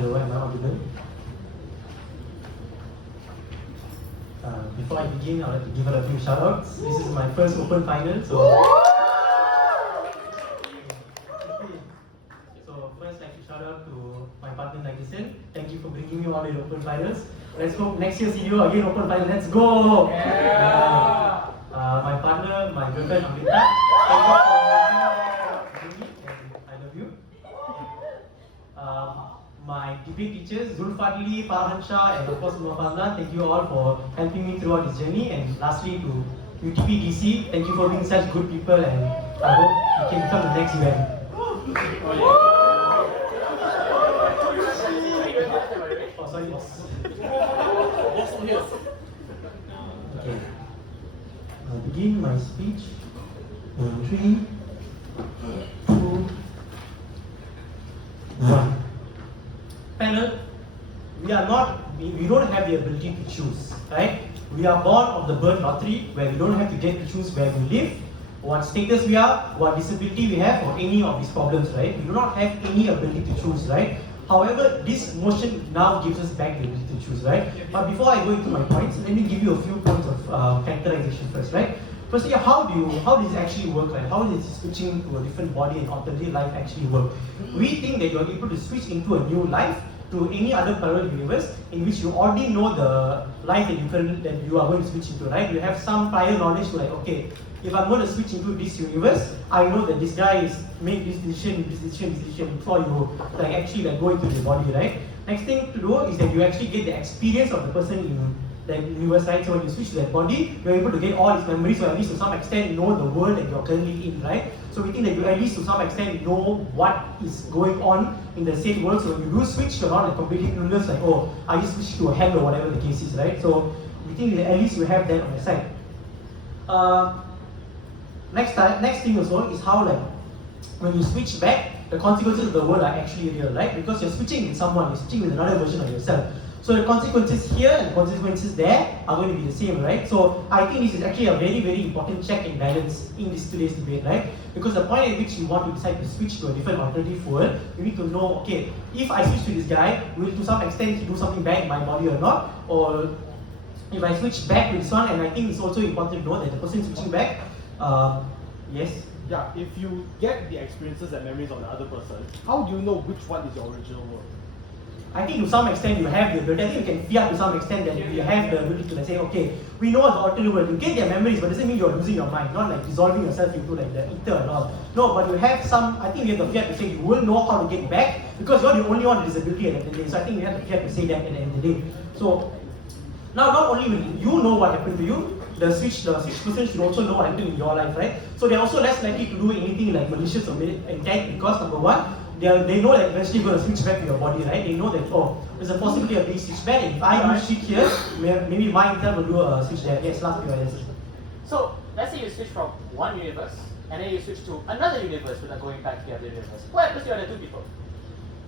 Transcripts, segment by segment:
Hello, am I audible? Before I begin, I'd like to give her a few shout-outs. This is my first open final, so first I'd like to shout out to my partner Nagisen. Thank you for bringing me all the open finals. Let's go next year SIDEO again open final. Let's go! Yeah. My partner, my girlfriend Amrita. Thank you for bringing me, and I love you. My debate teachers, Zulfadli, Vharshaa, and of course Mufadla, thank you all for helping me throughout this journey. And lastly to UTPDC, thank you for being such good people, and I hope you can become the next event. Oh, sorry, boss. Okay. I'll begin my speech in 3, 2, 1. Panel, we don't have the ability to choose, right? We are born of the birth lottery where we don't have to get to choose where we live, what status we are, what disability we have, or any of these problems, right? We do not have any ability to choose, right? However, this motion now gives us back the ability to choose, right? But before I go into my points, let me give you a few points of characterization first, right? Firstly, how does it actually work, right? How does switching to a different body and alternative life actually work? We think that you are able to switch into a new life to any other parallel universe in which you already know the life that you are going to switch into, right? You have some prior knowledge to like, okay, if I'm going to switch into this universe, I know that this guy is made this decision before you like actually like go into the body, right? Next thing to do is that you actually get the experience of the person in that universe, right? So when you switch to that body, you're able to get all his memories, so at least to some extent know the world that you're currently in, right? So we think that you at least to some extent know what is going on in the same world. So when you do switch, you're not like completely clueless, like, oh, I just switched to a hell or whatever the case is, right? So we think that at least you have that on your side. Next thing also is how like when you switch back, the consequences of the world are actually real, right? Because you're switching with someone, you're switching with another version of yourself. So the consequences here and the consequences there are going to be the same, right? So I think this is actually a very, very important check and balance in today's debate, right? Because the point at which you want to decide to switch to a different alternative world, you need to know, okay, if I switch to this guy, will to some extent he do something bad in my body or not? Or if I switch back to this one, and I think it's also important to know that the person switching back, yes? Yeah, if you get the experiences and memories of the other person, how do you know which one is your original world? I think to some extent you have the ability. I think you can fiat to some extent that you have the ability to like say, okay, we know the alternate world. You get their memories, but it doesn't mean you're losing your mind, not like dissolving yourself into like the ether and all. No, but you have some, I think you have the fiat to say you will know how to get back because you're the only one with disability at the end of the day. So I think you have the fiat to say that at the end of the day. So now not only will you know what happened to you, the switch person should also know what happened in your life, right? So they're also less likely to do anything like malicious or intent because number one, they know that eventually you're going to switch back to your body, right? They know that, oh, there's a possibility of being switched back, and if I do shit here, maybe my intent will do a switch there. Yes, last year, yes. So, let's say you switch from one universe, and then you switch to another universe without going back to the other universe. What happens to the other two people?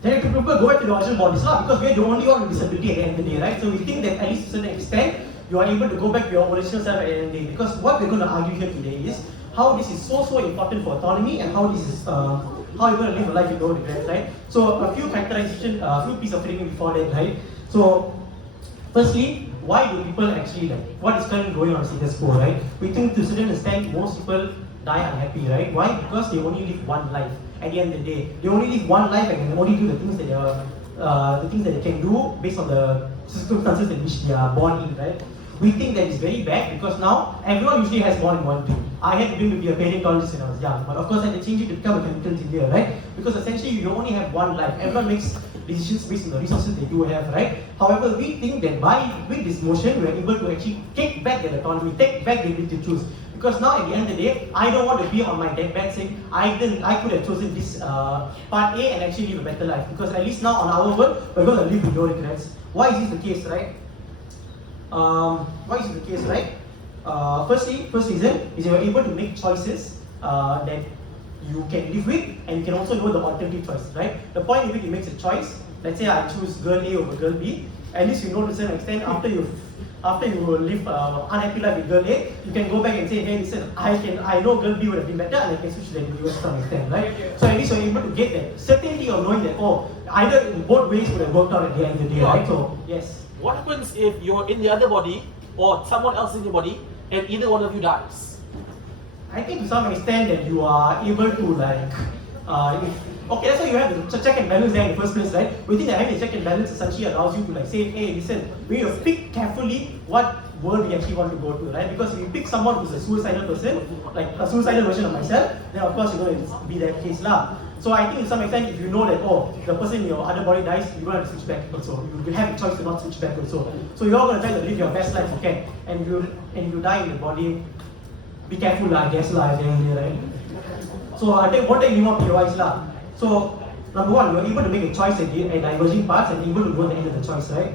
Then two people go back to the original bodies, because we're the only one with disability at the end of the day, right? So we think that at least to a certain extent, you are able to go back to your original self at the end of the day. Because what we're going to argue here today is how this is so important for autonomy and how this is how you're going to live a life with no regrets, right? So a few characterization, a few pieces of framing before that, right? So firstly, why do people actually like, what is currently going on in status quo, right? We think to a certain extent most people die unhappy, right? Why? Because they only live one life at the end of the day. They only live one life and can only do the things that they are, the things that they can do based on the circumstances in which they are born in, right? We think that is very bad because now everyone usually has more than one dream. I had a dream to be a paleontologist when I was young, but of course I had to change it to become a chemical engineer, right? Because essentially you only have one life. Everyone makes decisions based on the resources they do have, right? However, we think that with this motion, we are able to actually take back their autonomy, take back the ability to choose. Because now at the end of the day, I don't want to be on my deathbed saying I could have chosen this part A and actually live a better life. Because at least now on our world, we're going to live with no regrets. Why is this the case, right? Why is it the case, right? First reason is you're able to make choices that you can live with, and you can also know the alternative choice, right? The point in which you make a choice, let's say I choose girl A over girl B, at least you know to a certain extent after you've after you live unhappy life with girl A, you can go back and say, hey, listen, I know girl B would have been better, and I can switch to that to some extent, right? So at least you're able to get that certainty of knowing that, oh, either in both ways would have worked out at the end of the day, right? So yes. What happens if you're in the other body or someone else in your body and either one of you dies? I think to some extent that you are able to like, okay, that's why you have the check and balance there in the first place, right? We think that having a check and balance essentially allows you to like say, hey, listen, we need to pick carefully what world we actually want to go to, right? Because if you pick someone who's a suicidal person, like a suicidal version of myself, then of course you're going to be that case lah. So I think to some extent, if you know that, oh, the person in your other body dies, you don't have to switch back also. You have a choice to not switch back also. So you're going to try to live your best life you can, and you die in the body. Be careful lah, I guess lah, right? So I think what you want POIs lah. So number one, you're able to make a choice at diverging paths and able to go at the end of the choice, right?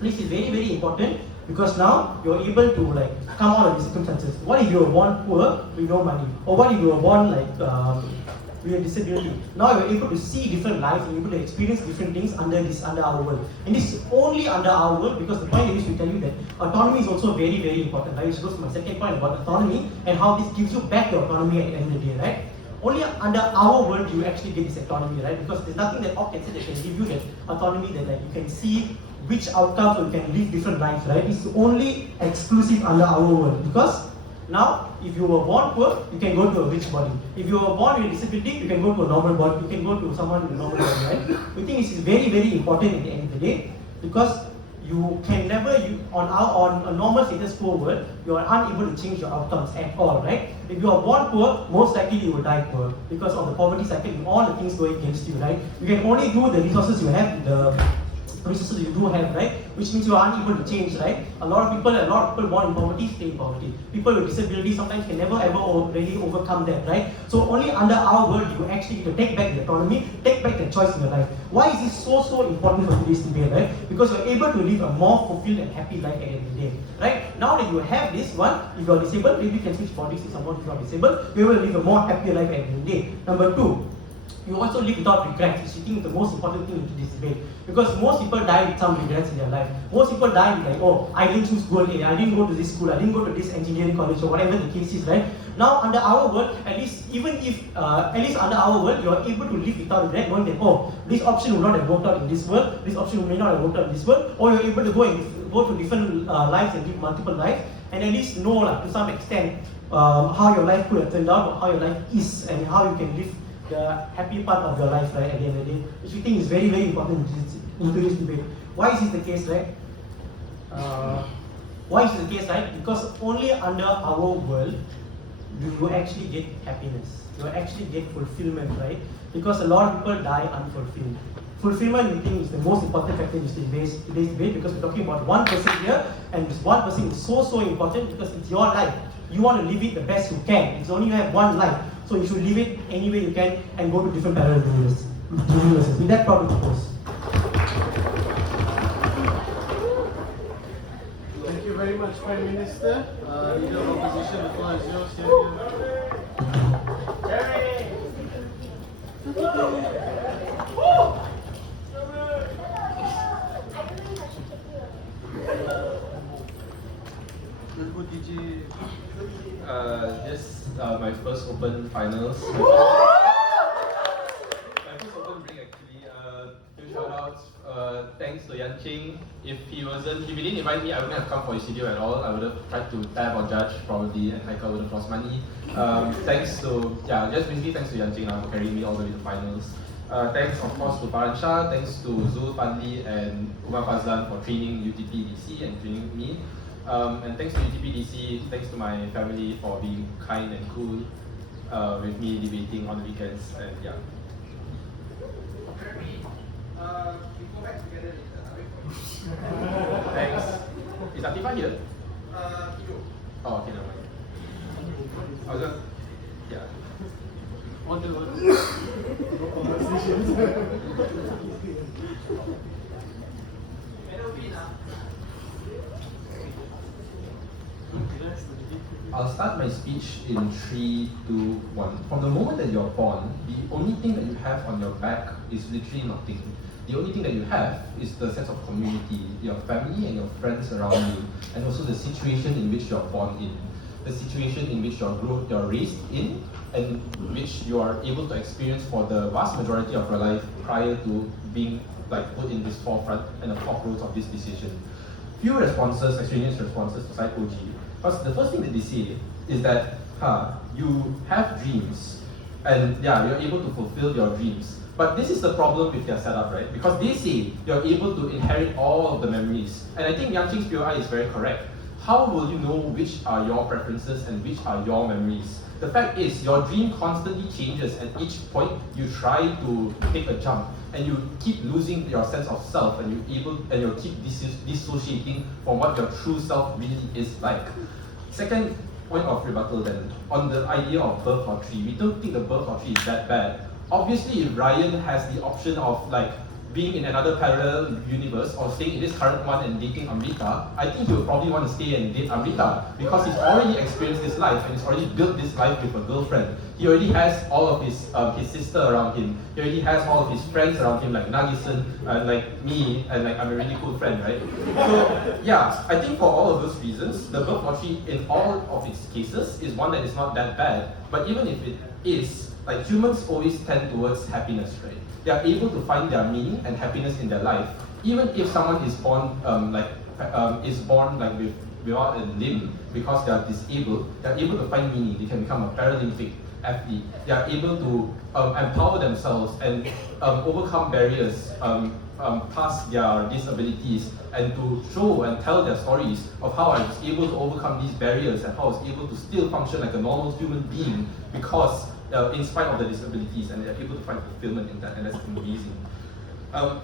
This is very, very important because now you're able to like come out of the circumstances. What if you were born poor with no money? Or what if you were born like with a disability? Now you're able to see different lives and you're able to experience different things under our world. And this is only under our world because the point is we tell you that autonomy is also very, very important, right? Which goes to my second point about autonomy and how this gives you back your autonomy at the end of the day, right? Only under our world do you actually get this autonomy, right? Because there's nothing that can say that can give you that autonomy that like you can see which outcomes or you can live different lives, right? It's only exclusive under our world because now if you were born poor, you can go to a rich body. If you were born with a disability, you can go to a normal body. You can go to someone with a normal body, right? We think this is very, very important at the end of the day because you can never, on a normal status quo world, you are unable to change your outcomes at all, right? If you are born poor, most likely you will die poor because of the poverty cycle and all the things going against you, right? You can only do the resources you have, the resources you do have, right? Which means you are unable to change, right? A lot of people born in poverty stay in poverty. People with disabilities sometimes can never ever really overcome that, right? So only under our world you actually need to take back the autonomy, take back the choice in your life. Why is this so important for today's debate, right? Because you're able to live a more fulfilled and happy life at the end of the day, right? Now that you have this one, if you're disabled, maybe you can switch bodies to someone who's not disabled, you will live a more happier life at the end of the day. Number two, you also live without regrets, which I think is the most important thing in this debate. Because most people die with some regrets in their life. Most people die with like, oh, I didn't choose goal A, I didn't go to this school, I didn't go to this engineering college, or whatever the case is, right? Now, under our world, at least under our world, you are able to live without regret, knowing that, oh, this option will not have worked out in this world, this option may not have worked out in this world, or you're able to go to different lives and live multiple lives, and at least know, to some extent, how your life could have turned out, or how your life is, and how you can live the happy part of your life, right, at the end of the day, which we think is very, very important in today's debate. Why is this the case, right? Why is this the case, right? Because only under our world do you actually get happiness. You actually get fulfillment, right? Because a lot of people die unfulfilled. Fulfillment, we think, is the most important factor in today's debate because we're talking about one person here, and this one person is so important because it's your life. You want to live it the best you can. It's only you have one life. So you should live it any way you can and go to different parallel universes. With that problem proposed. Thank you very much, Prime Minister. Leader of Opposition, the floor is yours here. Seri! This my first open finals. My first open break actually. Two shout outs. Thanks to Yan Ching. If he didn't invite me, I wouldn't have come for SIDEO at all. I would have tried to tab or judge probably, and Haikal would have lost money. Thanks to thanks to Yan Ching for carrying me all the way to finals. Thanks of course to Vharshaa, thanks to Zul Fadli and Umar Fazlan for training UTPDC and training me. And thanks to UTPDC, thanks to my family for being kind and cool with me debating on the weekends, and yeah. We go back together later. I'll wait for you. Thanks. Is Atifah here? You. Oh, okay, never mind. I was just, yeah. I'll start my speech in 3, 2, 1. From the moment that you're born, the only thing that you have on your back is literally nothing. The only thing that you have is the sense of community, your family and your friends around you, and also the situation in which you're born in, the situation in which you're raised in, and which you are able to experience for the vast majority of your life prior to being put in this forefront and the crossroads of this decision. Few responses, extraneous responses to Side OG. Because the first thing that they say is that, you have dreams, and yeah, you're able to fulfill your dreams. But this is the problem with their setup, right? Because they say you're able to inherit all of the memories. And I think Yang Qing's POI is very correct. How will you know which are your preferences and which are your memories? The fact is, your dream constantly changes at each point you try to take a jump, and you keep losing your sense of self, and you keep dissociating from what your true self really is like. Second point of rebuttal then, on the idea of birth lottery, we don't think the birth lottery is that bad. Obviously, if Ryan has the option of being in another parallel universe or staying in this current one and dating Amrita, I think he would probably want to stay and date Amrita because he's already experienced this life and he's already built this life with a girlfriend. He already has all of his sister around him. He already has all of his friends around him, like Nagisan, like me, and I'm a really cool friend, right? So yeah, I think for all of those reasons, the birth lottery in all of its cases is one that is not that bad. But even if it is, humans always tend towards happiness, right? They are able to find their meaning and happiness in their life, even if someone is born without a limb because they are disabled. They are able to find meaning. They can become a Paralympic athlete. They are able to empower themselves and overcome barriers past their disabilities, and to show and tell their stories of how I was able to overcome these barriers and how I was able to still function like a normal human being because in spite of the disabilities, and they're able to find fulfillment in that, and that's amazing.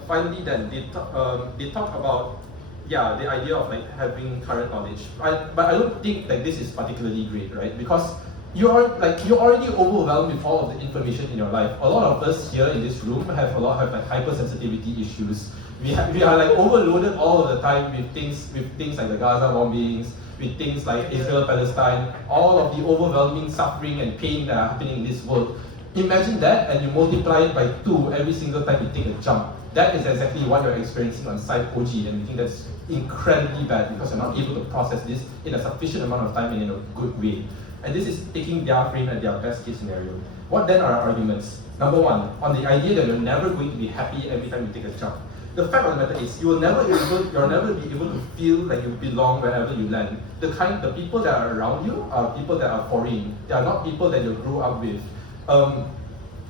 Finally then, they talk about the idea of having current knowledge. But I don't think this is particularly great, right? Because you're already overwhelmed with all of the information in your life. A lot of us here in this room have hypersensitivity issues. We are overloaded all of the time with things like the Gaza bombings, with things like Israel, Palestine, all of the overwhelming suffering and pain that are happening in this world. Imagine that, and you multiply it by 2 every single time you take a jump. That is exactly what you're experiencing on Side OG, and we think that's incredibly bad because you're not able to process this in a sufficient amount of time and in a good way. And this is taking their frame at their best case scenario. What then are our arguments? Number one, on the idea that you're never going to be happy every time you take a jump. The fact of the matter is, you'll never be able to feel like you belong wherever you land. The people that are around you are people that are foreign. They are not people that you grew up with.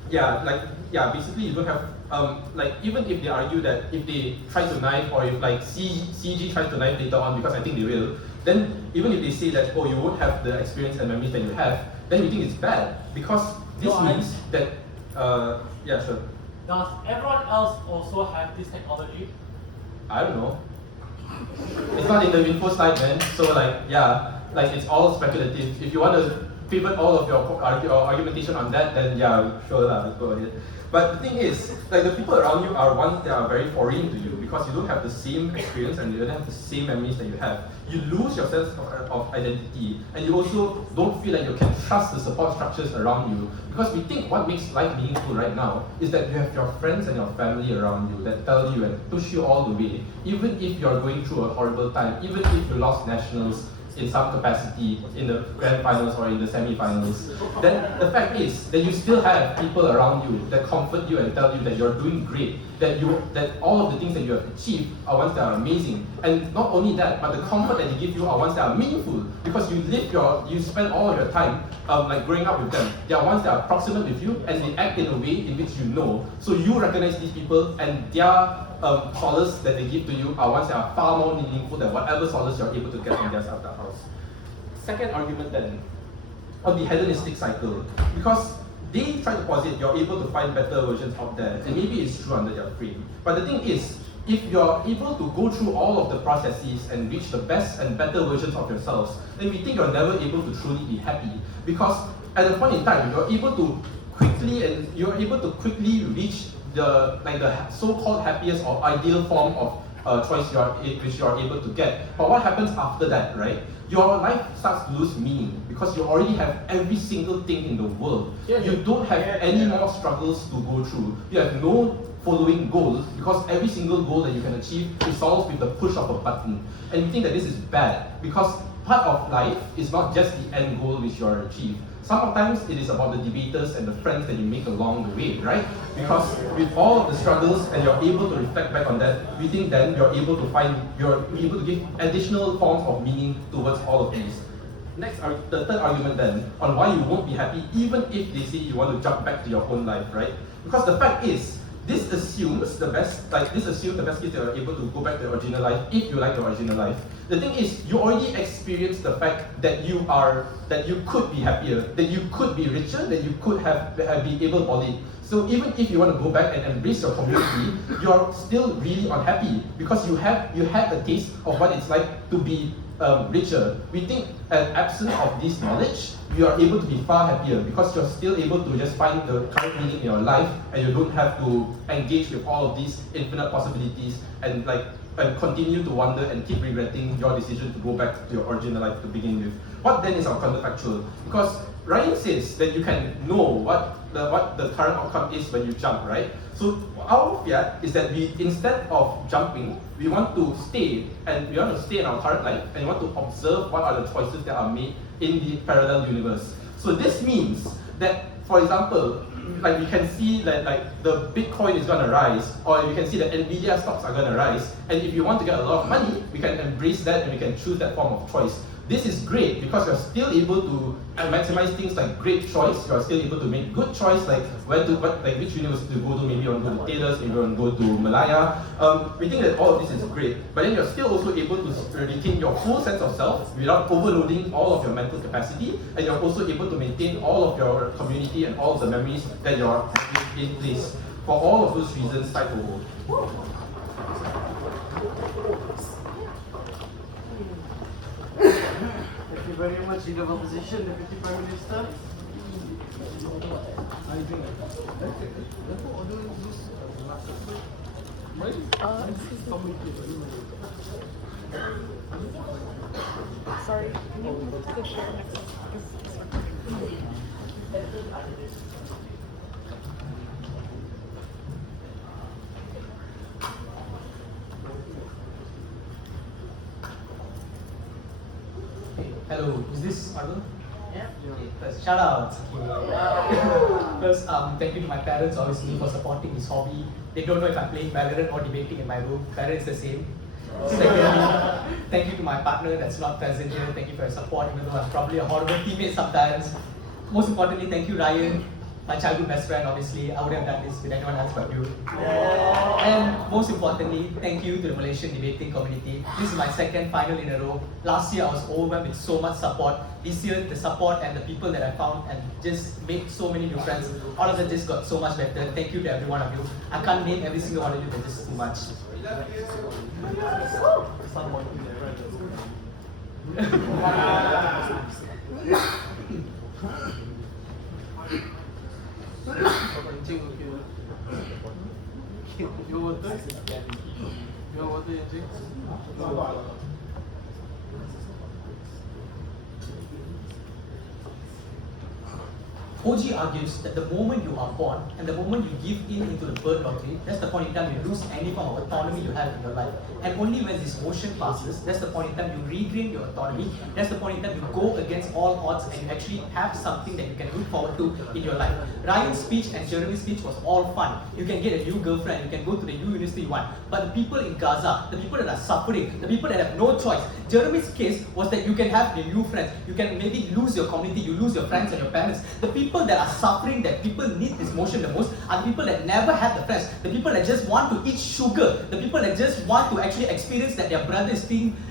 Basically you don't have, even if they argue that if they try to knife, or if CG tries to knife later on, because I think they will, then even if they say that, oh, you won't have the experience and memories that you have, then we think it's bad, because this means that, sure. Does everyone else also have this technology? I don't know. It's not in the info slide, man. So it's all speculative. If you want to pivot all of your argumentation on that, then sure, go ahead. But the thing is, the people around you are ones that are very foreign to you because you don't have the same experience and you don't have the same memories that you have. You lose your sense of identity, and you also don't feel like you can trust the support structures around you, because we think what makes life meaningful right now is that you have your friends and your family around you that tell you and push you all the way, even if you're going through a horrible time, even if you lost nationals in some capacity in the Grandfinals or in the semi-finals. Then the fact is that you still have people around you that comfort you and tell you that you're doing great, that all of the things that you have achieved are ones that are amazing. And not only that, but the comfort that they give you are ones that are meaningful, because you spend all of your time growing up with them. They are ones that are proximate with you, and they act in a way in which you know. So you recognize these people, and their solace that they give to you are ones that are far more meaningful than whatever solace you're able to get from their side of the house. Second argument then, on the hedonistic cycle, because they try to posit you're able to find better versions out there, and maybe it's true under their frame. But the thing is, if you're able to go through all of the processes and reach the best and better versions of yourselves, then we think you're never able to truly be happy, because at a point in time, you're able to quickly reach the so-called happiest or ideal form of choice which you are able to get. But what happens after that, right? Your life starts to lose meaning because you already have every single thing in the world. You don't have any more struggles to go through. You have no following goals, because every single goal that you can achieve resolves with the push of a button. And we think that this is bad, because part of life is not just the end goal which you are achieved. Sometimes it is about the debaters and the friends that you make along the way, right? Because with all of the struggles and you're able to reflect back on that, we think then you're able to give additional forms of meaning towards all of these. Next, the third argument then, on why you won't be happy even if they say you want to jump back to your own life, right? Because the fact is, this assumes the best case that you're able to go back to your original life if you like your original life. The thing is, you already experienced the fact that you could be happier, that you could be richer, that you could be able-bodied. So even if you want to go back and embrace your community, you're still really unhappy because you had a taste of what it's like to be richer. We think absent of this knowledge, you are able to be far happier because you're still able to just find the current meaning in your life, and you don't have to engage with all of these infinite possibilities and continue to wonder and keep regretting your decision to go back to your original life to begin with. What then is our counterfactual? Because Ryan says that you can know what the current outcome is when you jump, right? So our fiat is that instead of jumping, we want to stay in our current life, and we want to observe what are the choices that are made in the parallel universe. So this means that, for example, we can see that the Bitcoin is going to rise, or we can see that Nvidia stocks are going to rise, and if you want to get a lot of money, we can embrace that and we can choose that form of choice. This is great because you're still able to maximize things like great choice. You're still able to make good choice, like which university to go to. Maybe you want to go to Taylor's, maybe you want to go to Malaya. We think that all of this is great, but then you're still also able to retain your full sense of self without overloading all of your mental capacity, and you're also able to maintain all of your community and all of the memories that you're having in place. For all of those reasons, type O. Thank you very much, Leader of Opposition, Deputy Prime Minister. Sorry, can you move to the chair next to this one? Hello, is this Arul? Yeah. Okay, first, shout out. First, thank you to my parents, obviously, for supporting this hobby. They don't know if I'm playing Valorant or debating in my room. Parents the same. Secondly, thank you to my partner that's not present here. Thank you for your support, even though I'm probably a horrible teammate sometimes. Most importantly, thank you, Ryan, my childhood best friend, obviously. I wouldn't have done this with anyone else but you. And most importantly, thank you to the Malaysian debating community. This is my second final in a row. Last year I was overwhelmed with so much support. This year the support and the people that I found and just made so many new friends. All of that just got so much better. Thank you to every one of you. I can't name every single one of you, but just too much. Your water? Your water, Encik? OG argues that the moment you are born and the moment you give in into the birth lottery, that's the point in time you lose any form of autonomy you have in your life. And only when this motion passes, that's the point in time you regain your autonomy. That's the point in time you go against all odds and you actually have something that you can look forward to in your life. Ryan's speech and Jeremy's speech was all fun. You can get a new girlfriend, you can go to the new university you want. But the people in Gaza, the people that are suffering, the people that have no choice, Jeremy's case was that you can have the new friends, you can maybe lose your community, you lose your friends and your parents. The people that are suffering, that people need this motion the most, are the people that never had the friends, the people that just want to eat sugar, the people that just want to actually experience that their brother is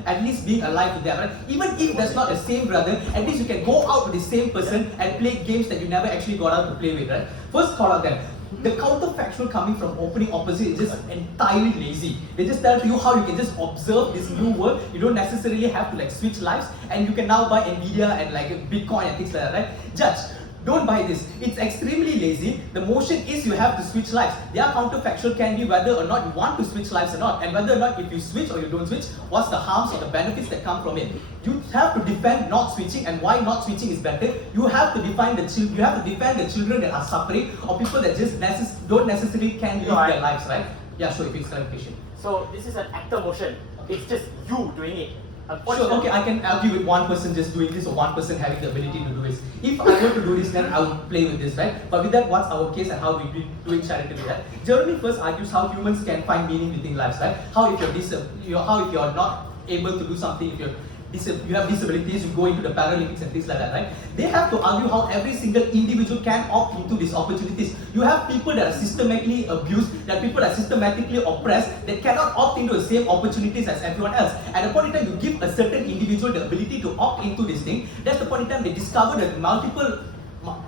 at least being alive to them, right? Even if that's not the same brother, at least you can go out with the same person and play games that you never actually got out to play with, right? First call out them. The counterfactual coming from opening opposite is just entirely lazy. They just tell you how you can just observe this new world. You don't necessarily have to switch lives, and you can now buy Nvidia and Bitcoin and things like that, right? Judge, Don't buy this. It's extremely lazy. The motion is you have to switch lives. Their counterfactual can be whether or not you want to switch lives or not, and whether or not if you switch or you don't switch, what's the harms or the benefits that come from it. You have to defend not switching and why not switching is better. You have to defend the children that are suffering or people that just don't necessarily can live their lives, right? Yeah, sure, if it's clarification. So this is an actor motion. It's just you doing it. Sure, okay, I can argue with one person just doing this or one person having the ability to do this. If I were to do this, then I would play with this, right? But with that, what's our case and how we do it charitably, right? Jeremy first argues how humans can find meaning within lives, right? How if you're not able to do something, if you have disabilities, you go into the Paralympics and things like that, right? They have to argue how every single individual can opt into these opportunities. You have people that are systematically abused, that people that are systematically oppressed, that cannot opt into the same opportunities as everyone else. At the point in time, you give a certain individual the ability to opt into this thing, that's the point in time they discover the multiple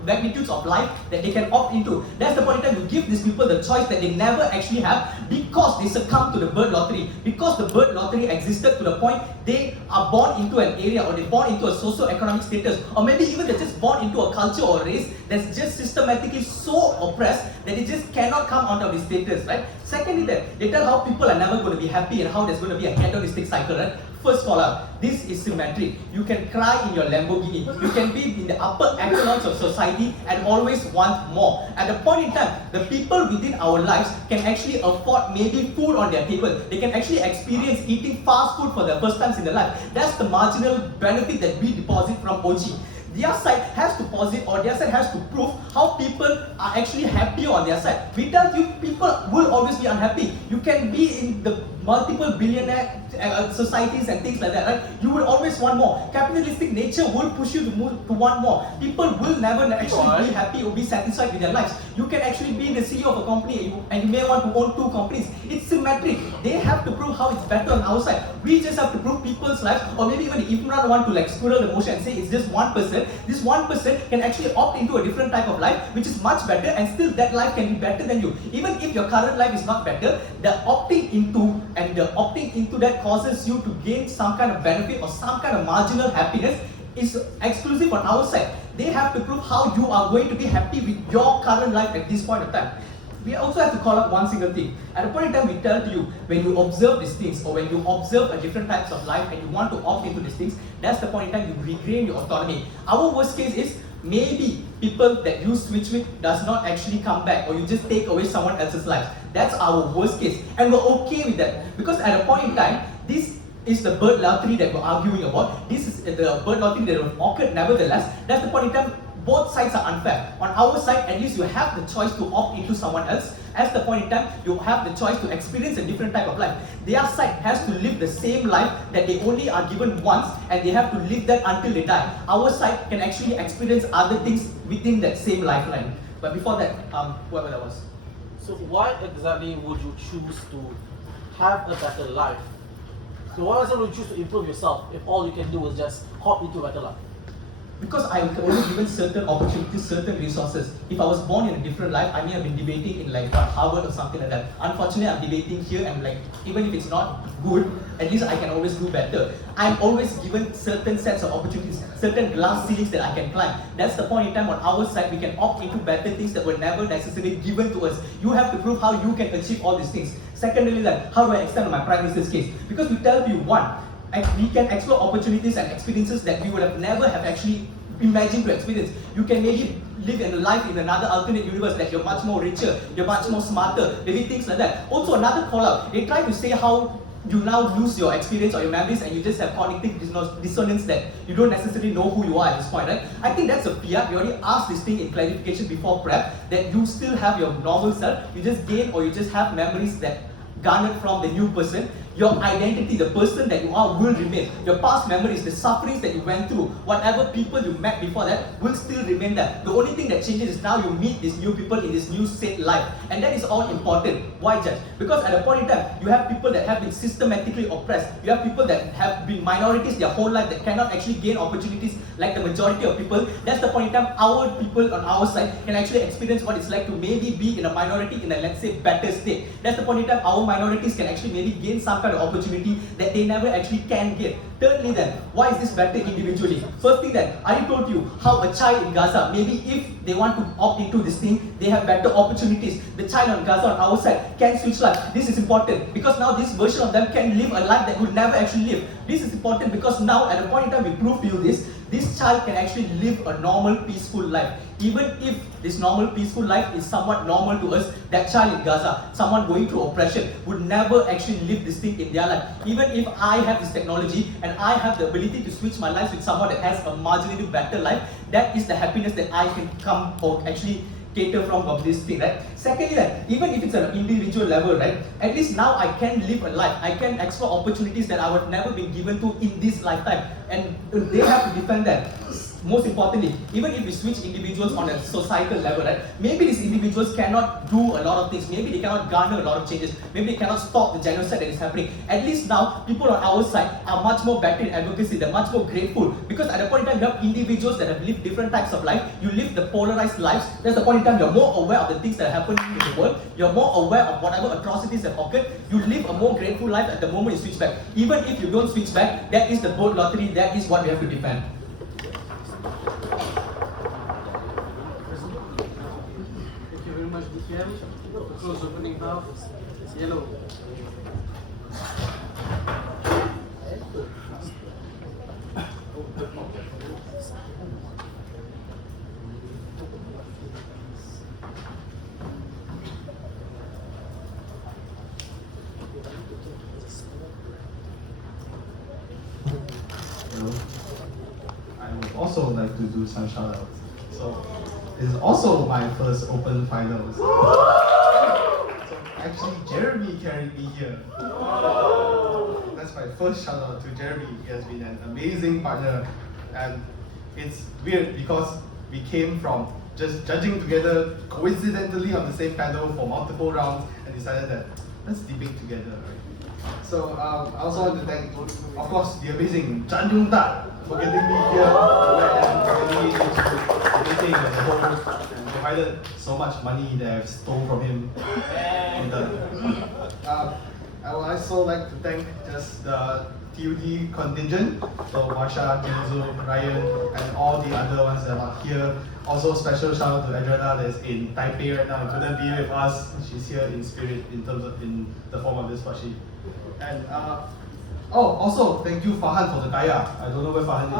magnitudes of life that they can opt into. That's the point in time you give these people the choice that they never actually have because they succumb to the bird lottery. Because the bird lottery existed to the point they are born into an area or they're born into a socio-economic status, or maybe even they're just born into a culture or a race that's just systematically so oppressed that they just cannot come out of this status, right? Secondly, they tell how people are never going to be happy and how there's going to be a hedonistic cycle, right? First fallout, this is symmetric. You can cry in your Lamborghini. You can be in the upper echelons of society and always want more. At the point in time, the people within our lives can actually afford maybe food on their table. They can actually experience eating fast food for the first times in their life. That's the marginal benefit that we deposit from OG. Their side has to posit or their side has to prove how people are actually happy on their side. We tell you people will always be unhappy. You can be in the multiple billionaire societies and things like that, right? You will always want more. Capitalistic nature will push you to move to want more. People will never actually be happy or be satisfied with their lives. You can actually be the CEO of a company and you may want to own 2 companies. It's symmetric. They have to prove how it's better on our side. We just have to prove people's lives, or maybe even if Imran want to like squirrel the motion and say it's just one person, this one person can actually opt into a different type of life which is much better, and still that life can be better than you. Even if your current life is not better, the opting into that causes you to gain some kind of benefit or some kind of marginal happiness is exclusive on our side. They have to prove how you are going to be happy with your current life at this point of time. We also have to call out one single thing. At a point in time, we tell you, when you observe these things or when you observe a different types of life and you want to opt into these things, that's the point in time you regain your autonomy. Our worst case is maybe people that you switch with does not actually come back, or you just take away someone else's life. That's our worst case, and we're okay with that because at a point in time, this is the bird lottery that we're arguing about. This is the bird lottery that occurred. Nevertheless, that's the point in time. Both sides are unfair. On our side, at least you have the choice to opt into someone else. As the point in time, you have the choice to experience a different type of life. Their side has to live the same life that they only are given once, and they have to live that until they die. Our side can actually experience other things within that same lifeline. But before that, whoever that was. So why exactly would you choose to have a better life? So why would you choose to improve yourself if all you can do is just hop into a better life? Because I was only given certain opportunities, certain resources. If I was born in a different life, I may have been debating in like Harvard or something like that. Unfortunately, I'm debating here and like, even if it's not good, at least I can always do better. I'm always given certain sets of opportunities, certain glass ceilings that I can climb. That's the point in time on our side, we can opt into better things that were never necessarily given to us. You have to prove how you can achieve all these things. Secondly, that how do I extend on my Prime Minister's case? Because we tell you, one, we can explore opportunities and experiences that we would have never have actually imagined to experience. You can maybe live in a life in another alternate universe that you're much more richer, you're much more smarter, maybe things like that. Also another call out, they try to say how you now lose your experience or your memories and you just have cognitive dissonance that you don't necessarily know who you are at this point, right? I think that's a fiat. We already asked this thing in clarification before prep, that you still have your normal self, you just gain or you just have memories that garnered from the new person. Your identity, the person that you are, will remain. Your past memories, the sufferings that you went through, whatever people you met before that will still remain there. The only thing that changes is now you meet these new people in this new set life. And that is all important. Why, Judge? Because at a point in time, you have people that have been systematically oppressed. You have people that have been minorities their whole life that cannot actually gain opportunities like the majority of people, that's the point in time our people on our side can actually experience what it's like to maybe be in a minority in a, let's say, better state. That's the point in time our minorities can actually maybe gain some kind of opportunity that they never actually can get. Thirdly then, why is this better individually? First thing then, I told you how a child in Gaza, maybe if they want to opt into this thing, they have better opportunities. The child on Gaza on our side can switch life. This is important because now this version of them can live a life that would never actually live. This is important because now at a point in time we prove to you this child can actually live a normal peaceful life. Even if this normal peaceful life is somewhat normal to us, that child in Gaza, someone going through oppression, would never actually live this thing in their life. Even if I have this technology and I have the ability to switch my life with someone that has a marginally better life, that is the happiness that I can come or actually cater from this thing, right? Secondly, that even if it's an individual level, right, at least now I can live a life. I can explore opportunities that I would never been given to in this lifetime, and they have to defend that. Most importantly, even if we switch individuals on a societal level, right, maybe these individuals cannot do a lot of things, maybe they cannot garner a lot of changes, maybe they cannot stop the genocide that is happening. At least now, people on our side are much more better in advocacy, they're much more grateful, because at the point in time, you have individuals that have lived different types of life, you live the polarized lives, that's the point in time you're more aware of the things that are happening in the world, you're more aware of whatever atrocities have occurred, you live a more grateful life at the moment you switch back. Even if you don't switch back, that is the boat lottery, that is what we have to defend. Thank you very much, DPM. Close opening half. Yellow. I would also like to do some shout outs. So, this is also my first open finals. So, actually, Jeremy carried me here. That's my first shout out to Jeremy. He has been an amazing partner. And it's weird because we came from just judging together coincidentally on the same panel for multiple rounds and decided that let's debate together, right? So I also want to thank, of course, the amazing Chan Yung Tat for getting me here and getting me into debating as a whole and provided so much money that I've stole from him. And, I would also like to thank just the TUD contingent, so Vharshaa, Kenzo, Ryan, and all the other ones that are here. Also, special shout out to Adriana that's in Taipei right now and couldn't be with us. She's here in spirit in the form of this spreadsheet. And also thank you Farhan for the kaya. I don't know where Farhan is.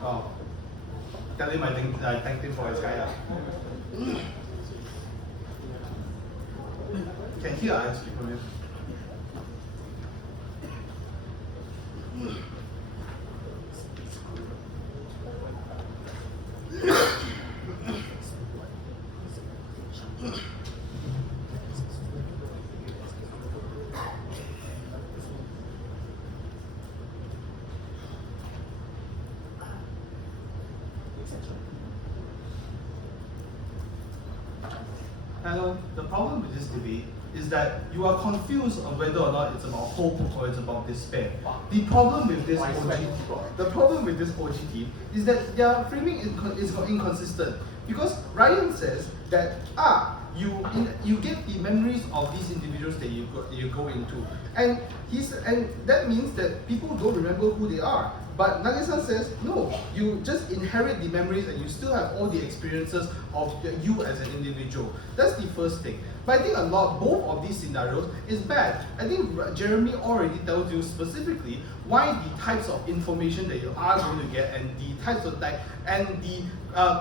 But, tell him I thanked him for his kaya. Can hear I speak from him. Hello, the problem with this debate is that you are confused on whether or not it's about hope or it's about despair. The problem with this OGT is that their framing is inconsistent. Because Ryan says that you get the memories of these individuals that you go into, and that means that people don't remember who they are. But Nagasan says, no, you just inherit the memories and you still have all the experiences of you as an individual. That's the first thing. But I think both of these scenarios is bad. I think Jeremy already tells you specifically why the types of information that you are going to get and the types of and the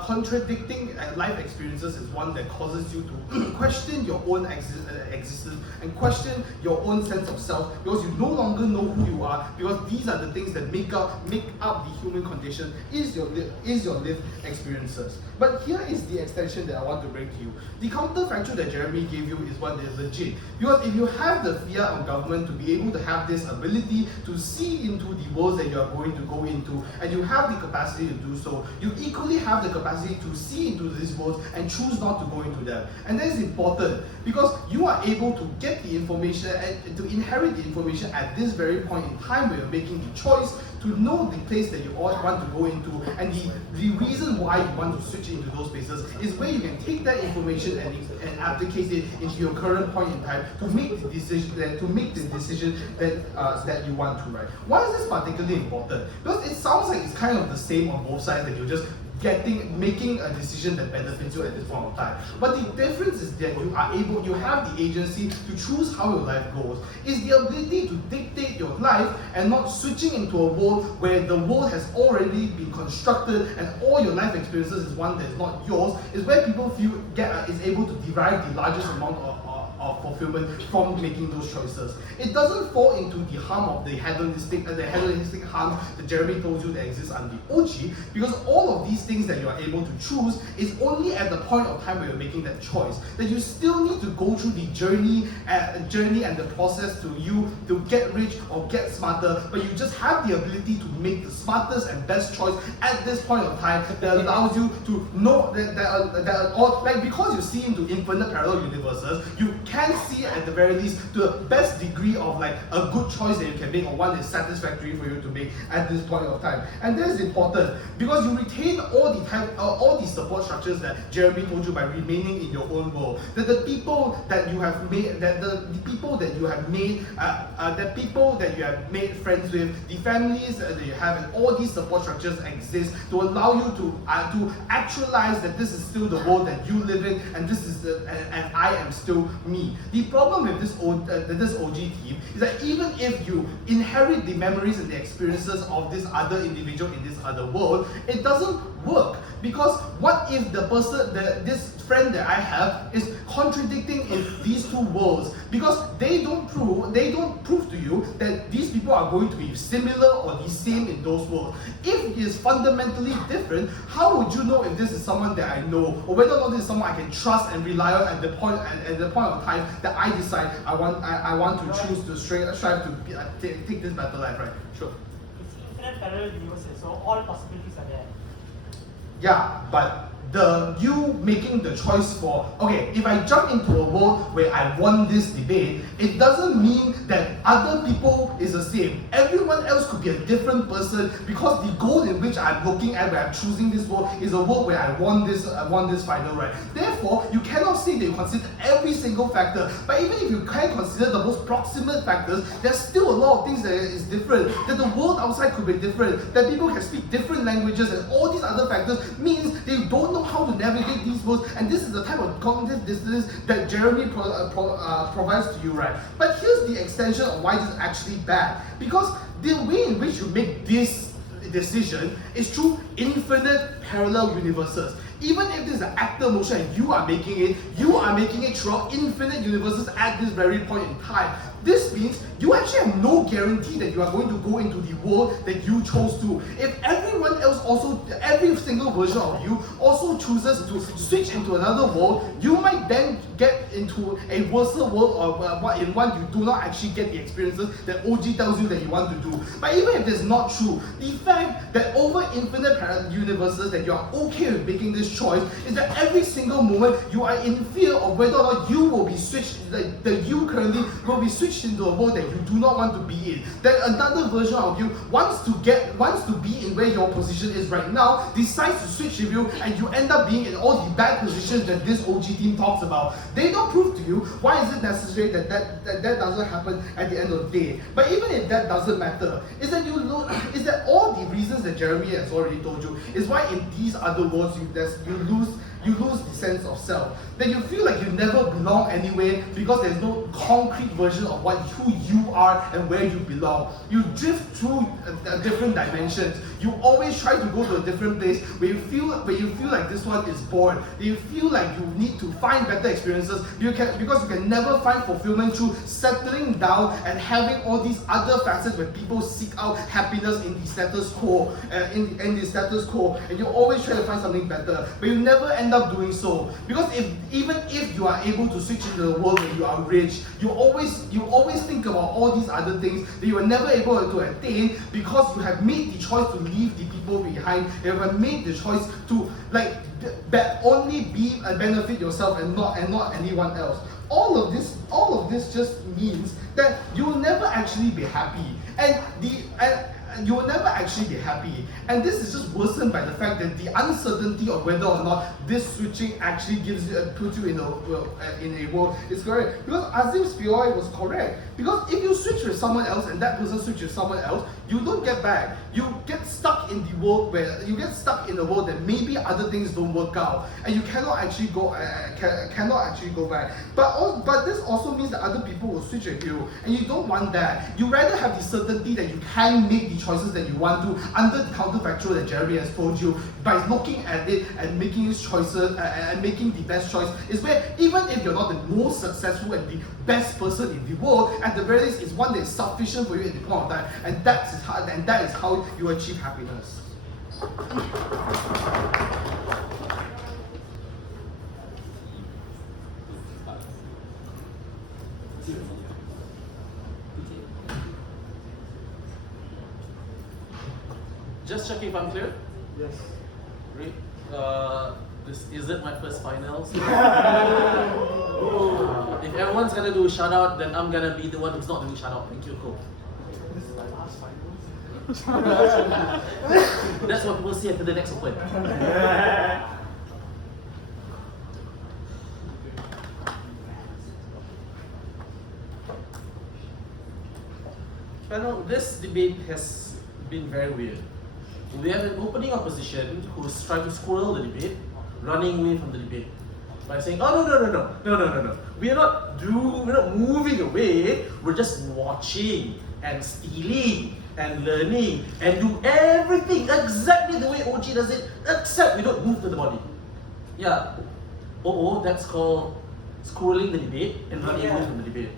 contradicting life experiences is one that causes you to question your own existence and question your own sense of self, because you no longer know who you are, because these are the things that make up the human condition is your lived experiences. But here is the extension that I want to bring to you. The counterfactual that Jeremy gave you is what is legit. Because if you have the fear of government to be able to have this ability to see into the worlds that you are going to go into, and you have the capacity to do so, you equally have have the capacity to see into these worlds and choose not to go into them. And that is important because you are able to get the information and to inherit the information at this very point in time where you're making the choice to know the place that you all want to go into, and the reason why you want to switch into those places is where you can take that information and applicate it into your current point in time to make the decision that you want to, right? Why is this particularly important? Because it sounds like it's kind of the same on both sides, that you're just making a decision that benefits you at this point of time. But the difference is that you have the agency to choose how your life goes. It's the ability to dictate your life and not switching into a world where the world has already been constructed and all your life experiences is one that is not yours, is where people is able to derive the largest amount of fulfillment from making those choices. It doesn't fall into the harm of the hedonistic harm that Jeremy told you that exists under the OG, because all of these things that you are able to choose is only at the point of time where you're making that choice. That you still need to go through the journey and the process to get rich or get smarter, but you just have the ability to make the smartest and best choice at this point of time that allows you to know because you see into infinite parallel universes, you can see at the very least to the best degree of like a good choice that you can make, or one that's satisfactory for you to make at this point of time. And that is important because you retain all the support structures that Jeremy told you by remaining in your own world. That the people that you have made, friends with, the families that you have, and all these support structures exist to allow you to actualize that this is still the world that you live in, and and I am still me. The problem with this OG team is that even if you inherit the memories and the experiences of this other individual in this other world, it doesn't work. Because what if this friend that I have is contradicting in these two worlds? Because they don't prove to you that these people are going to be similar or the same in those worlds. If it is fundamentally different, how would you know if this is someone that I know, or whether or not this is someone I can trust and rely on at the point of time that I decide I want to choose to strive to take this better life, right? Sure. It's infinite parallel universes, so all possibilities are there. Yeah, but you making the choice for, okay, if I jump into a world where I won this debate, it doesn't mean that other people is the same. Everyone else could be a different person, because the goal in which I'm looking at, where I'm choosing this world, is a world where I won this final, right? Therefore, you cannot say that you consider every single factor. But even if you can consider the most proximate factors, there's still a lot of things that is different. That the world outside could be different. That people can speak different languages, and all these other factors means they don't know how to navigate these worlds, and this is the type of cognitive dissonance that Jeremy provides to you, right? But here's the extension of why this is actually bad. Because the way in which you make this decision is through infinite parallel universes. Even if this is an actor motion and you are making it throughout infinite universes at this very point in time. This means you actually have no guarantee that you are going to go into the world that you chose to. If everyone else every single version of you also chooses to switch into another world, you might then get into a worse world, or in one you do not actually get the experiences that OG tells you that you want to do. But even if it's not true, the fact that over infinite parallel universes that you are okay with making this choice is that every single moment you are in fear of whether or not you will be switched, that you currently will be switched into a world that you do not want to be in. Then another version of you wants to be in where your position is right now, decides to switch with you, and you end up being in all the bad positions that this OG team talks about. They don't prove to you why is it necessary that doesn't happen at the end of the day. But even if that doesn't matter, is that all the reasons that Jeremy has already told you is why in these other worlds you lose the sense of self. That you feel like you never belong anywhere because there's no concrete version of who you are and where you belong. You drift through different dimensions. You always try to go to a different place where you feel like this one is bored. You feel like you need to find better experiences because you can never find fulfillment through settling down and having all these other facets where people seek out happiness in the status quo, and you always try to find something better, but you never end end up doing so. Because even if you are able to switch into the world where you are rich, you always think about all these other things that you were never able to attain because you have made the choice to leave the people behind. You have made the choice to only benefit yourself and not anyone else. All of this just means that you will never actually be happy, and you will never actually be happy. And this is just worsened by the fact that the uncertainty of whether or not this switching actually puts you in a world is correct. Because Azim's POI was correct. Because if you switch with someone else and that person switches with someone else, you don't get back. You get stuck in the world that maybe other things don't work out, and you cannot actually go back. But this also means that other people will switch with you, and you don't want that. You rather have the certainty that you can make the choices that you want to under the counterfactual that Jeremy has told you, by looking at it and making his choices and making the best choice, is where even if you're not the most successful and the best person in the world, at the very least it's one that is sufficient for you at the point of time, and that is how you achieve happiness. Just checking if I'm clear. Yes. Great. This isn't my first finals. If everyone's gonna do a shout out, then I'm gonna be the one who's not doing shout out. Thank you, cool. This is my last finals. That's what we'll see after the next open. Panel, this debate has been very weird. We have an opening opposition who's trying to squirrel the debate, running away from the debate by saying, "Oh no! We're not moving away. We're just watching and stealing and learning and do everything exactly the way OG does it, except we don't move to the body." Yeah. That's called squirreling the debate and running away from the debate.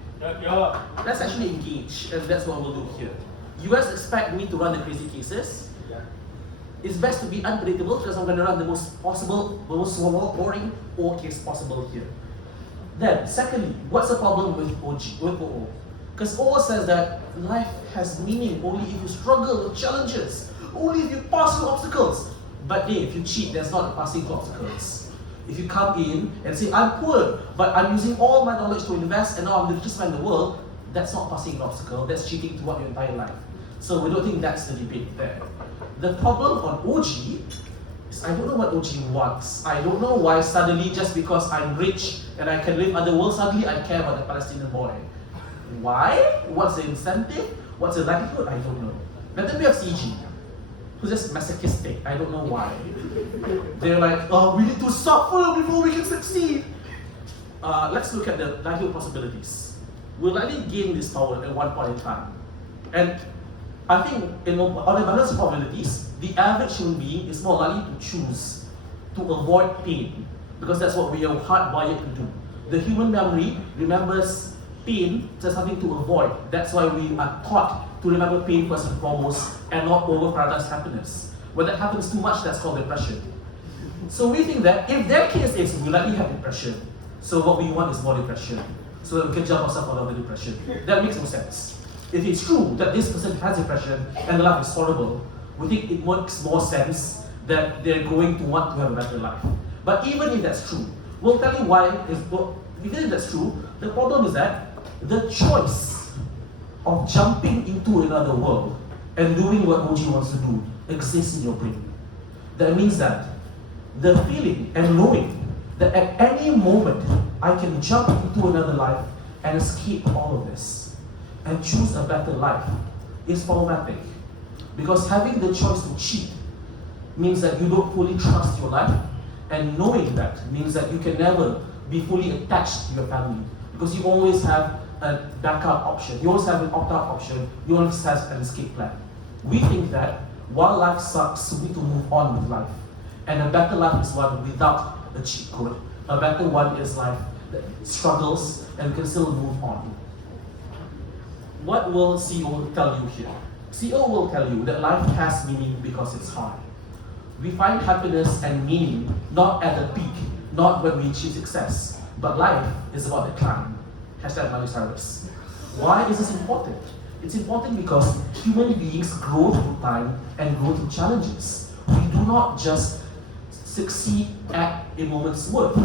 Let's actually engage, and that's what we'll do here. You guys expect me to run the crazy cases? It's best to be unpredictable because I'm going to run the most boring OO case possible here. Then, secondly, what's the problem with OO? Because OO says that life has meaning only if you struggle with challenges, only if you pass through obstacles. But if you cheat, there's not passing through obstacles. If you come in and say, "I'm poor, but I'm using all my knowledge to invest and now I'm the richest man in the world," that's not passing an obstacle, that's cheating throughout your entire life. So we don't think that's the debate there. The problem on OG is I don't know what OG wants. I don't know why suddenly, just because I'm rich and I can live other world, suddenly I care about the Palestinian boy. Why? What's the incentive? What's the likelihood? I don't know. But then we have CG, who's just masochistic. I don't know why. They're like, "Oh, we need to suffer before we can succeed." Let's look at the likelihood possibilities. We'll likely gain this power at one point in time. And I think on the balance of probabilities, the average human being is more likely to choose to avoid pain, because that's what we are hardwired to do. The human memory remembers pain as something to avoid. That's why we are taught to remember pain first and foremost and not over-prioritize happiness. When that happens too much, that's called depression. So we think that if their case is we likely have depression, so what we want is more depression, so that we can jump ourselves out of the depression. That makes no sense. If it's true that this person has depression and the life is horrible, we think it makes more sense that they're going to want to have a better life. But even if that's true, we'll tell you why. Even if that's true, the problem is that the choice of jumping into another world and doing what OG wants to do exists in your brain. That means that the feeling and knowing that at any moment I can jump into another life and escape all of this and choose a better life is problematic. Because having the choice to cheat means that you don't fully trust your life, and knowing that means that you can never be fully attached to your family, because you always have a backup option, you always have an opt-out option, you always have an escape plan. We think that while life sucks, we need to move on with life. And a better life is one without a cheat code. A better one is life that struggles and can still move on. What will CEO tell you here? CEO will tell you that life has meaning because it's hard. We find happiness and meaning not at the peak, not when we achieve success, but life is about the climb. Hashtag Miley Cyrus. Why is this important? It's important because human beings grow through time and grow through challenges. We do not just succeed at a moment's worth.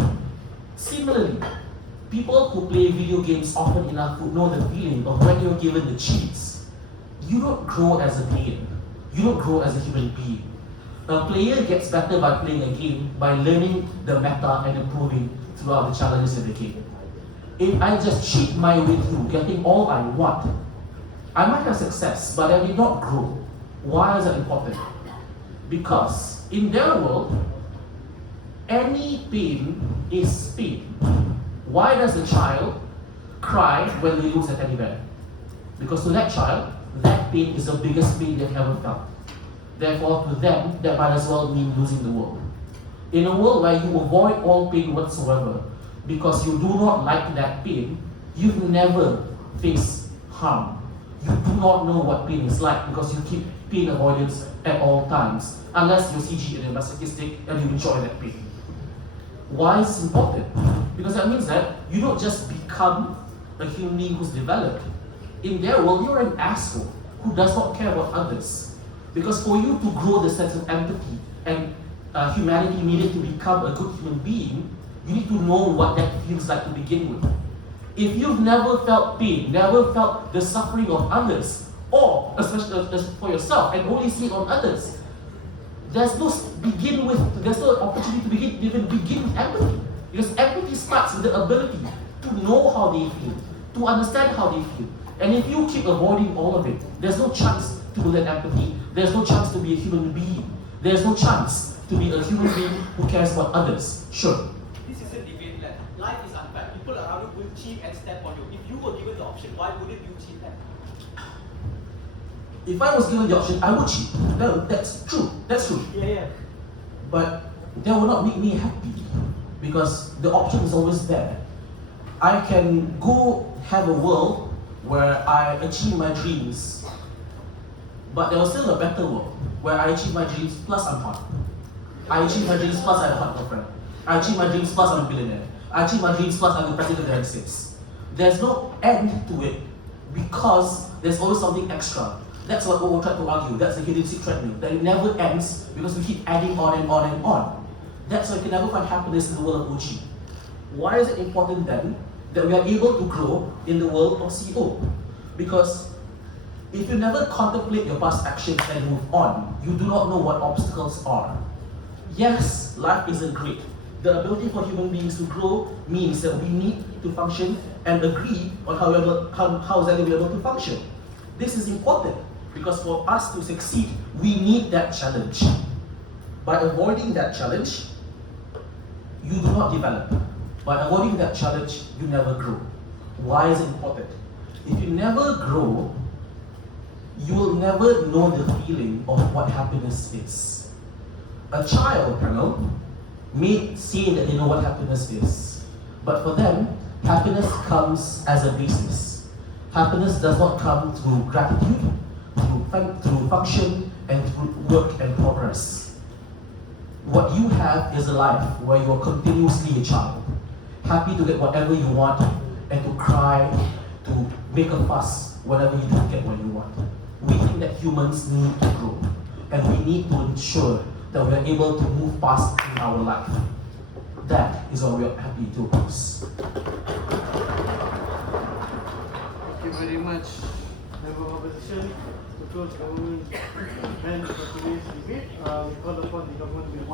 Similarly, people who play video games often enough would know the feeling of when you're given the cheats. You don't grow as a player. You don't grow as a human being. A player gets better by playing a game, by learning the meta and improving throughout the challenges of the game. If I just cheat my way through getting all I want, I might have success, but I did not grow. Why is that important? Because in their world, any pain is pain. Why does a child cry when they lose a teddy bear? Because to that child, that pain is the biggest pain they've ever felt. Therefore, to them, that might as well mean losing the world. In a world where you avoid all pain whatsoever, because you do not like that pain, you've never faced harm. You do not know what pain is like because you keep pain avoidance at all times, unless you're CG and you're masochistic and you enjoy that pain. Why is this important? Because that means that you don't just become a human being who's developed. In their world, you're an asshole who does not care about others. Because for you to grow the sense of empathy and humanity needed to become a good human being, you need to know what that feels like to begin with. If you've never felt pain, never felt the suffering of others, or especially for yourself, and only see it on others, there's no opportunity to even begin with empathy. Because empathy starts with the ability to know how they feel, to understand how they feel. And if you keep avoiding all of it, there's no chance to build that empathy. There's no chance to be a human being. There's no chance to be a human being who cares about others. Sure. This is a debate lab. Life is unfair. People around you will cheat and step on you. If you were given the option, why wouldn't you cheat them? If I was given the option, I would cheat. No, that's true. That's true. Yeah. But that will not make me happy because the option is always there. I can go have a world where I achieve my dreams, but there was still a better world where I achieve my dreams plus I'm hot. I achieve my dreams plus I have a hot girlfriend. I achieve my dreams plus I'm a billionaire. I achieve my dreams plus I'm the president of the United States. There's no end to it because there's always something extra. That's what we'll try to argue. That's the hedonistic treadmill. That it never ends because we keep adding on and on and on. That's why you can never find happiness in the world of OG. Why is it important then that we are able to grow in the world of CO? Because if you never contemplate your past actions and move on, you do not know what obstacles are. Yes, life isn't great. The ability for human beings to grow means that we need to function and agree on how exactly we're able to function. This is important because for us to succeed, we need that challenge. By avoiding that challenge, you do not develop. By avoiding that challenge, you never grow. Why is it important? If you never grow, you will never know the feeling of what happiness is. A child, may say that they know what happiness is, but for them, happiness comes as a basis. Happiness does not come through gratitude, through function, and through work and progress. What you have is a life where you are continuously a child, happy to get whatever you want, and to cry, to make a fuss whenever you don't get what you want. We think that humans need to grow, and we need to ensure that we are able to move past in our life. That is what we are happy to post. Thank you very much. Member of Opposition, to close government and for today's debate, we call upon the government to be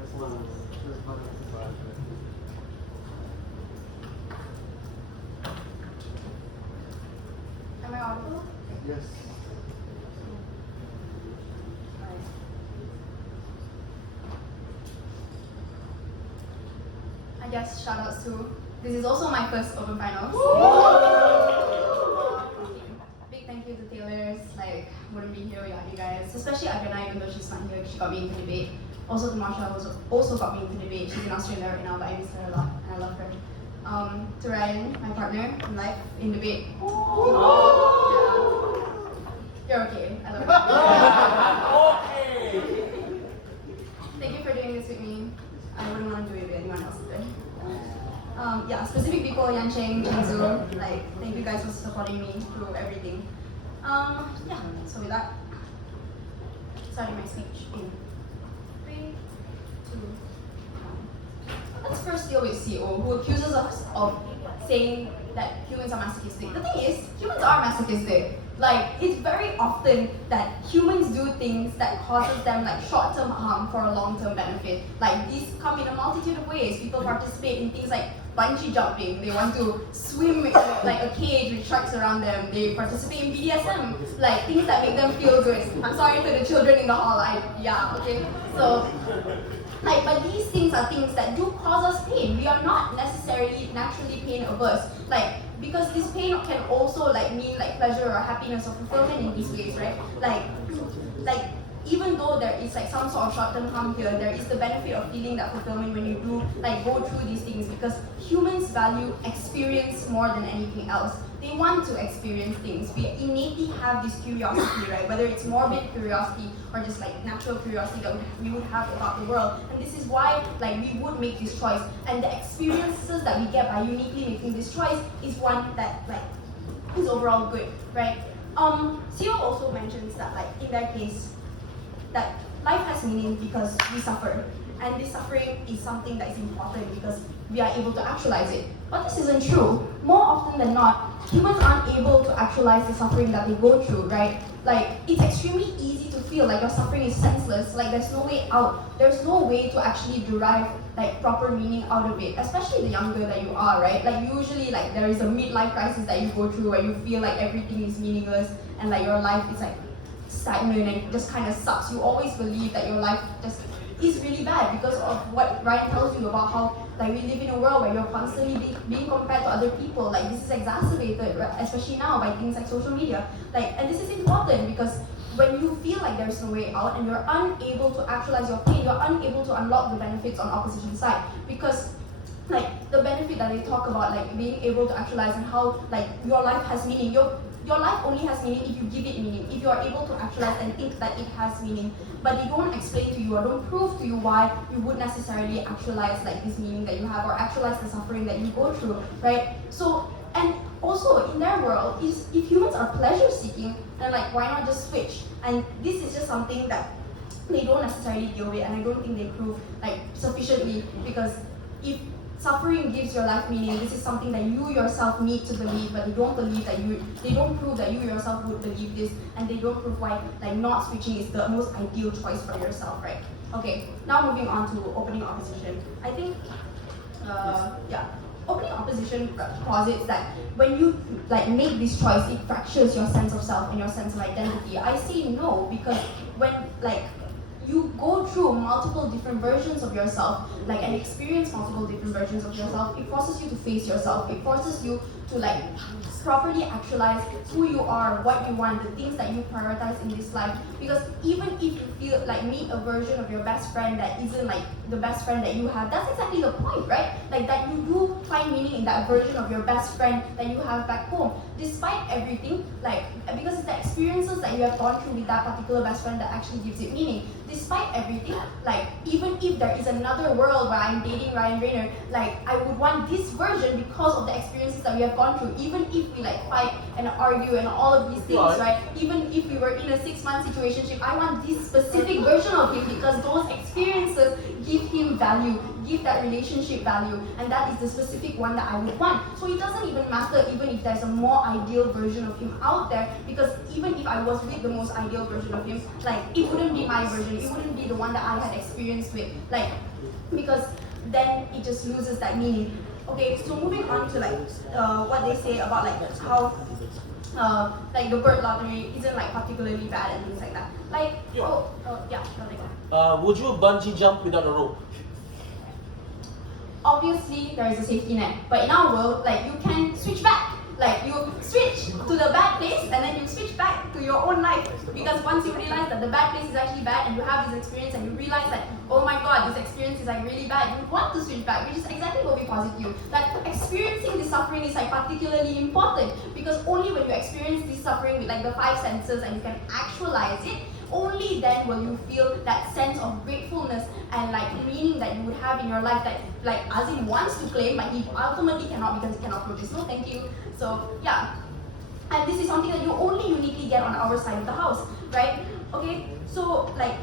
There's one. There's one. Am I audible? Yes. I guess shout outs to, this is also my first open finals. Big thank you to Taylor's, like, wouldn't be here without you guys. Especially Agana, even though she's not here, she got me into debate. Also to Marsha, who also got me into debate. She's in Australia right now, but I miss her a lot, and I love her. To Ryan, my partner in life, in debate. You're okay, I love you. Thank you for doing this with me. I wouldn't want to do it with anyone else either. Yeah, specific people, Yancheng, Chenzu, like, thank you guys for supporting me through everything. Yeah, so with that, starting my speech in 3, 2, 1. Let's first deal with CEO, who accuses us of saying that humans are masochistic. The thing is, humans are masochistic. Like, it's very often that humans do things that causes them like short-term harm for a long-term benefit. Like, these come in a multitude of ways. People participate in things like bungee jumping. They want to swim in like a cage with sharks around them. They participate in BDSM, like things that make them feel good. I'm sorry to the children in the hall. Okay. So, like, but these things are things that do cause us pain. We are not necessarily naturally pain averse. Like, because this pain can also like mean like pleasure or happiness or fulfillment in these ways, right? Like even though there is like some sort of short-term harm here, there is the benefit of feeling that fulfillment when you do like go through these things, because humans value experience more than anything else. They want to experience things. We innately have this curiosity, right? Whether it's morbid curiosity or just like natural curiosity that we would have about the world. And this is why like we would make this choice. And the experiences that we get by uniquely making this choice is one that like is overall good, right? CEO also mentions that like in their case, that life has meaning because we suffer. And this suffering is something that is important because we are able to actualize it. But this isn't true. More often than not, humans aren't able to actualize the suffering that they go through, right? Like, it's extremely easy to feel like your suffering is senseless, like there's no way out. There's no way to actually derive like proper meaning out of it, especially the younger that you are, right? Like usually like there is a midlife crisis that you go through where you feel like everything is meaningless and like your life is like stagnant and it just kind of sucks. You always believe that your life just is really bad because of what Ryan tells you about how like we live in a world where you're constantly being compared to other people. Like this is exacerbated, especially now by things like social media. Like, and this is important because when you feel like there's no way out and you're unable to actualize your pain, you're unable to unlock the benefits on opposition side, because like the benefit that they talk about, like being able to actualize and how like your life has meaning. Your life only has meaning if you give it meaning, if you are able to actualize and think that it has meaning. But they don't explain to you or don't prove to you why you would necessarily actualize like this meaning that you have or actualize the suffering that you go through, right? So, and also in their world, is if humans are pleasure seeking, then like why not just switch? And this is just something that they don't necessarily deal with, and I don't think they prove like sufficiently, because if suffering gives your life meaning, this is something that you yourself need to believe, but they don't believe that they don't prove that you yourself would believe this, and they don't prove why like not switching is the most ideal choice for yourself, right? Okay, now moving on to opening opposition. I think, opening opposition posits that when you like make this choice, it fractures your sense of self and your sense of identity. I say no, because when like you go through multiple different versions of yourself, like and experience multiple different versions of yourself, it forces you to face yourself. It forces you to like properly actualize who you are, what you want, the things that you prioritize in this life. Because even if you feel like meet a version of your best friend that isn't like the best friend that you have, that's exactly the point, right? Like that you do find meaning in that version of your best friend that you have back home. Despite everything, like because it's the experiences that you have gone through with that particular best friend that actually gives it meaning. Despite everything, like even if there is another world where I'm dating Ryan Rayner, like I would want this version because of the experiences that we have gone through. Even if we like fight and argue and all of these things, right? Even if we were in a 6-month situationship, I want this specific version of him because those experiences give him value, give that relationship value, and that is the specific one that I would want. So it doesn't even matter even if there's a more ideal version of him out there, because even if I was with the most ideal version of him, like it wouldn't be my version, it wouldn't be the one that I had experienced with, like, because then it just loses that meaning. Okay, so moving on to like what they say about like how like the bird lottery isn't like particularly bad and things like that. Like, Would you bungee jump without a rope? obviously there is a safety net, but in our world, like you can switch back. Like you switch to the bad place and then you switch back to your own life, because once you realize that the bad place is actually bad and you have this experience and you realize that, oh my god, this experience is like really bad, you want to switch back, which is exactly what we posit you. That experiencing this suffering is like particularly important, because only when you experience this suffering with like the 5 senses and you can actualize it, only then will you feel that sense of gratefulness and like meaning that you would have in your life that like Azim wants to claim, but he ultimately cannot because he cannot produce. No, thank you. So yeah, and this is something that you only uniquely get on our side of the house, right? Okay, so like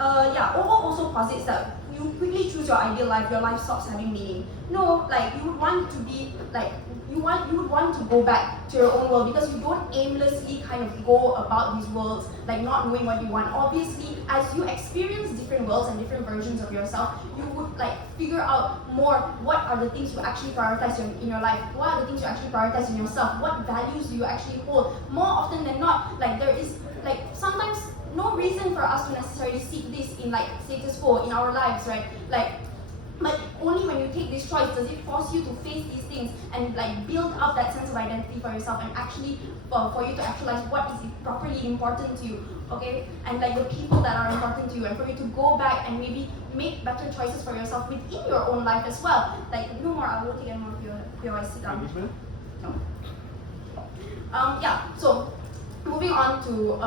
Ovo also posits that you quickly choose your ideal life, your life stops having meaning. No, like you would want to be like you would want to go back to your own world, because you don't aimlessly kind of go about these worlds like not knowing what you want. Obviously, as you experience different worlds and different versions of yourself, you would like figure out more what are the things you actually prioritize in your life, what are the things you actually prioritize in yourself, what values do you actually hold. More often than not, like there is like sometimes no reason for us to necessarily seek this in like status quo in our lives, right? Like, but only when you take this choice does it force you to face these things and like build up that sense of identity for yourself, and actually for you to actualize what is properly important to you, okay? And like the people that are important to you, and for you to go back and maybe make better choices for yourself within your own life as well. Like no more, I won't take any more of your sit down. No. So moving on to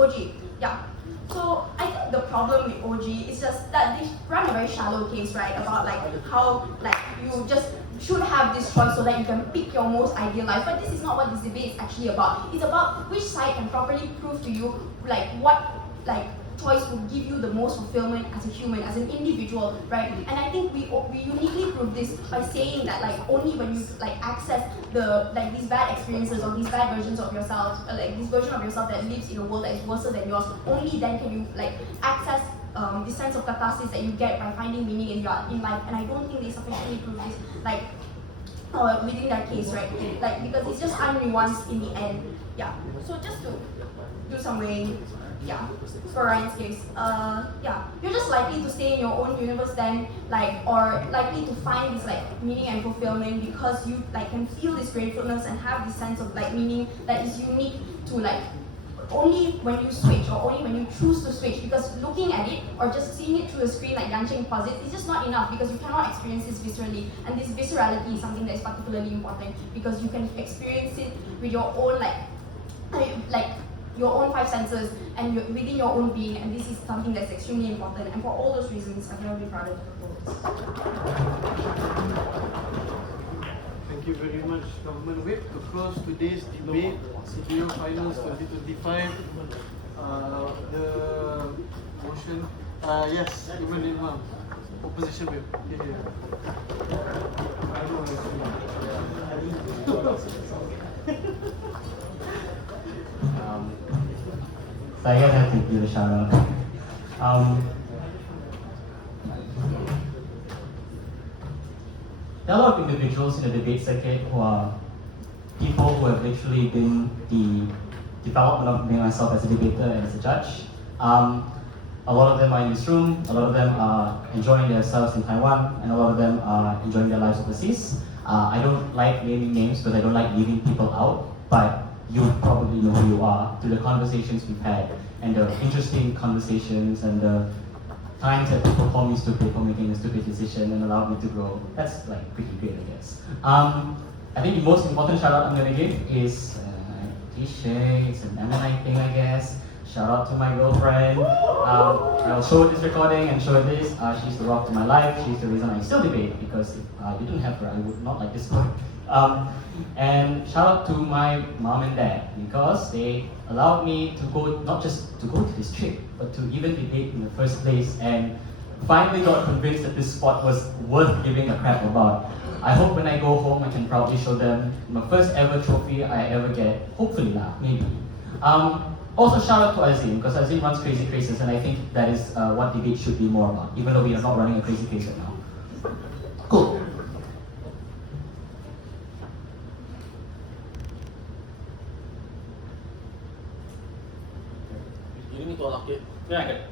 OG. Yeah. So I think the problem with OG is just that they run a very shallow case, right? About like how like you just should have this choice so that you can pick your most ideal life. But this is not what this debate is actually about. It's about which side can properly prove to you like what like choice would give you the most fulfillment as a human, as an individual, right? And I think we uniquely prove this by saying that like only when you like access the like these bad experiences or these bad versions of yourself, like this version of yourself that lives in a world that is worse than yours, only then can you like access the sense of catharsis that you get by finding meaning in life. And I don't think they sufficiently prove this like within that case, right? Like because it's just unnuanced in the end. Yeah. So just to do some weighing. Yeah, for Ryan's case, you're just likely to stay in your own universe then, like, or likely to find this like meaning and fulfillment because you like can feel this gratefulness and have this sense of like meaning that is unique to like only when you switch or only when you choose to switch. Because looking at it or just seeing it through a screen like Yancheng posits is just not enough, because you cannot experience this viscerally, and this viscerality is something that is particularly important because you can experience it with your own like your own 5 senses and within your own being, and this is something that's extremely important. And for all those reasons, I'm very proud of the performance. Thank you very much, Government Whip. To close today's debate, SIDEO Finals 2025, the motion, yes, Imran Ilmam, Opposition Whip. Here. Saya have to give a shout out. There are a lot of individuals in the debate circuit who are people who have literally been the development of me myself as a debater and as a judge. A lot of them are in this room, a lot of them are enjoying themselves in Taiwan, and a lot of them are enjoying their lives overseas. I don't like naming names because I don't like leaving people out, but you probably know who you are through the conversations we've had and the interesting conversations and the times that people call me stupid for making a stupid decision and allowed me to grow. That's like pretty great, I guess. I think the most important shout out I'm gonna give is cliche, it's an MNI thing, I guess. Shout out to my girlfriend. I'll show this recording and show this. She's the rock to my life. She's the reason I still debate, because if I didn't have her, I would not like this book. And shout out to my mom and dad, because they allowed me to go, not just to go to this trip, but to even debate in the first place. And finally got convinced that this sport was worth giving a crap about. I hope when I go home I can proudly show them my first ever trophy I ever get. Hopefully lah, maybe. Also shout out to Azim, because Azim runs Crazy Crazes, and I think that is what debate should be more about, even though we are not running a Crazy Craze right now. Cool. You need to unlock it. Yeah, I get it.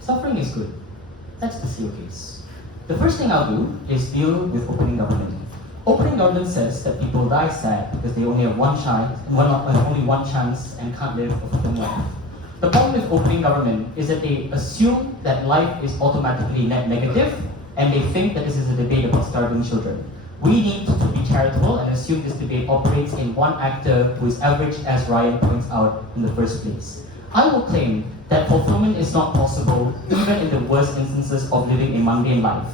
Suffering is good. That's the SIDEO case. The first thing I'll do is deal with opening government. Opening government says that people die sad because they only have only one chance and can't live a full life. The problem with opening government is that they assume that life is automatically net negative, and they think that this is a debate about starving children. We need to be charitable and assume this debate operates in one actor who is average, as Ryan points out in the first place. I will claim that fulfillment is not possible even in the worst instances of living a mundane life.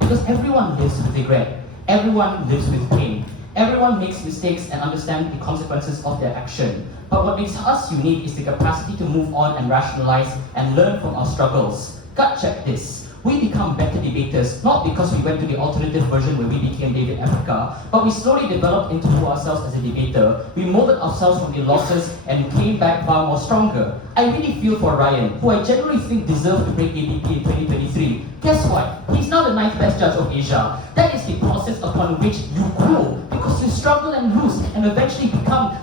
Because everyone lives with regret, everyone lives with pain, everyone makes mistakes and understands the consequences of their action. But what makes us unique is the capacity to move on and rationalize and learn from our struggles. Gut check this. We become better debaters, not because we went to the alternative version where we became David Africa, but we slowly developed into ourselves as a debater. We molded ourselves from the losses and came back far more stronger. I really feel for Ryan, who I generally think deserved to break ABP in 2023. Guess what? He's now the 9th best judge of Asia. That is the process upon which you grow, because you struggle and lose, and eventually become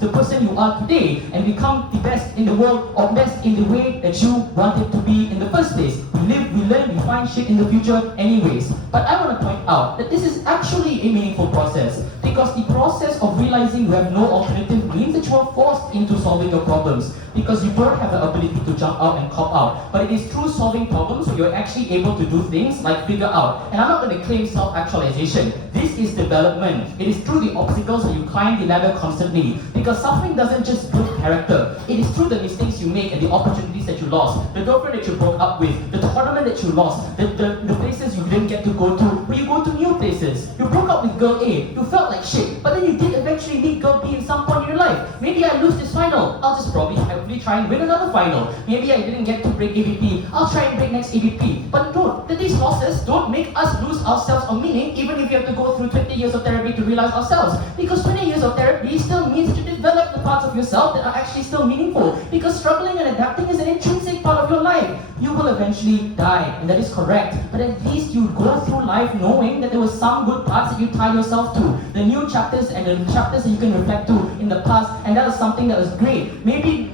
the person you are today, and become the best in the world, or best in the way that you wanted to be in the first place. We live, we learn, we find shit in the future anyways. But I want to point out that this is actually a meaningful process, because the process of realizing you have no alternative means that you are forced into solving your problems, because you don't have the ability to jump out and cop out. But it is through solving problems where you're actually able to do things like figure out. And I'm not going to claim self-actualization. This is development. It is through the obstacles that you climb the ladder constantly. Because suffering doesn't just build character. It is through the mistakes you make and the opportunities that you lost, the girlfriend that you broke up with, the tournament that you lost, the places you didn't get to go to, where you go to new places. You broke up with girl A, you felt like shit, but then you did eventually meet girl B in some point in your life. Maybe I lose this final, I'll just probably hopefully try and win another final. Maybe I didn't get to break ABP, I'll try and break next ABP. But don't, that these losses don't make us lose ourselves or meaning, even if you have to go through 20 years of therapy to realize ourselves. Because 20 years of therapy still means that you develop the parts of yourself that are actually still meaningful. Because struggling and adapting is an intrinsic part of your life. You will eventually die, and that is correct. But at least you go through life knowing that there were some good parts that you tied yourself to. The new chapters and the chapters that you can reflect to in the past, and that was something that was great. Maybe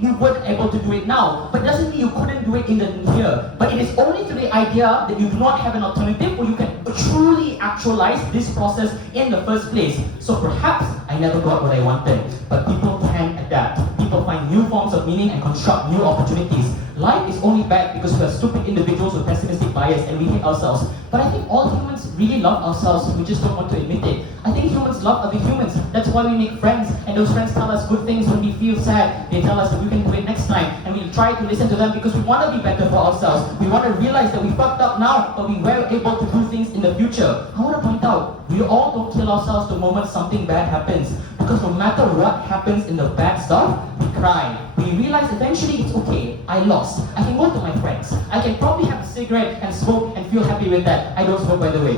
you weren't able to do it now, but it doesn't mean you couldn't do it in the here. But it is only through the idea that you do not have an alternative where you can truly actualize this process in the first place. So perhaps I never got what I wanted, but people can adapt. People find new forms of meaning and construct new opportunities. Life is only bad because we are stupid individuals with pessimistic bias and we hate ourselves. But I think all humans really love ourselves, we just don't want to admit it. I think humans love other humans. That's why we make friends, and those friends tell us good things when we feel sad. They tell us that we can do it next time, and we try to listen to them because we want to be better for ourselves. We want to realize that we fucked up now, but we were able to do things in the future. I want to point out, we all don't kill ourselves the moment something bad happens. Because no matter what happens in the bad stuff, we cry. We realize eventually it's okay, I lost. I can go to my friends. I can probably have a cigarette and smoke and feel happy with that. I don't smoke, by the way.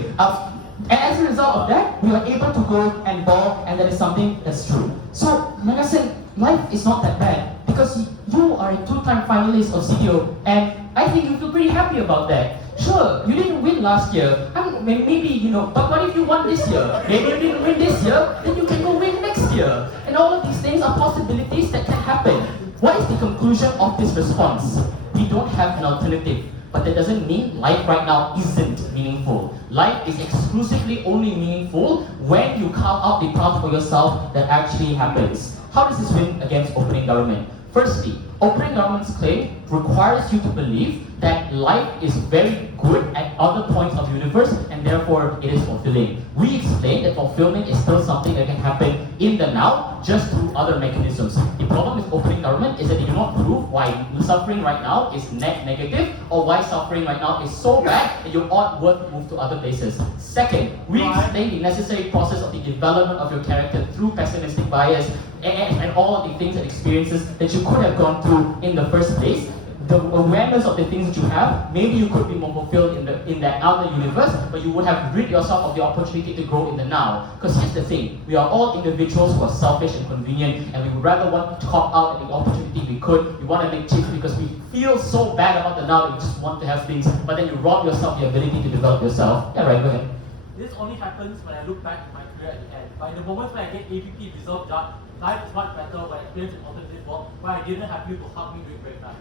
And as a result of that, we are able to go and ball, and that is something that's true. So, like I said, life is not that bad. Because you are a 2-time finalist of SIDEO, and I think you feel pretty happy about that. Sure, you didn't win last year. Maybe, but what if you won this year? Maybe you didn't win this year, then you can go win next year. And all of these things are possibilities that can happen. What is the conclusion of this response? We don't have an alternative. But that doesn't mean life right now isn't meaningful. Life is exclusively only meaningful when you carve out the path for yourself that actually happens. How does this win against opening government? Firstly, opening government's claim requires you to believe that life is very good at other points of the universe and therefore it is fulfilling. We explain that fulfillment is still something that can happen in the now just through other mechanisms. The problem with opening government is that they do not prove why suffering right now is net negative or why suffering right now is so bad that you ought worth move to other places. Second, we explain the necessary process of the development of your character through pessimistic bias and all of the things and experiences that you could have gone through in the first place. The awareness of the things that you have, maybe you could be more fulfilled in that outer universe, but you would have rid yourself of the opportunity to grow in the now. Because here's the thing, we are all individuals who are selfish and convenient, and we would rather want to cop out at the opportunity we could. We want to make change because we feel so bad about the now that we just want to have things, but then you rob yourself the ability to develop yourself. Yeah, right, go ahead. This only happens when I look back at my career at the end. But in the moments when I get AVP reserve judge, life is much better when I experience an alternative world where I didn't have you to help me during break time.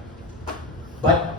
But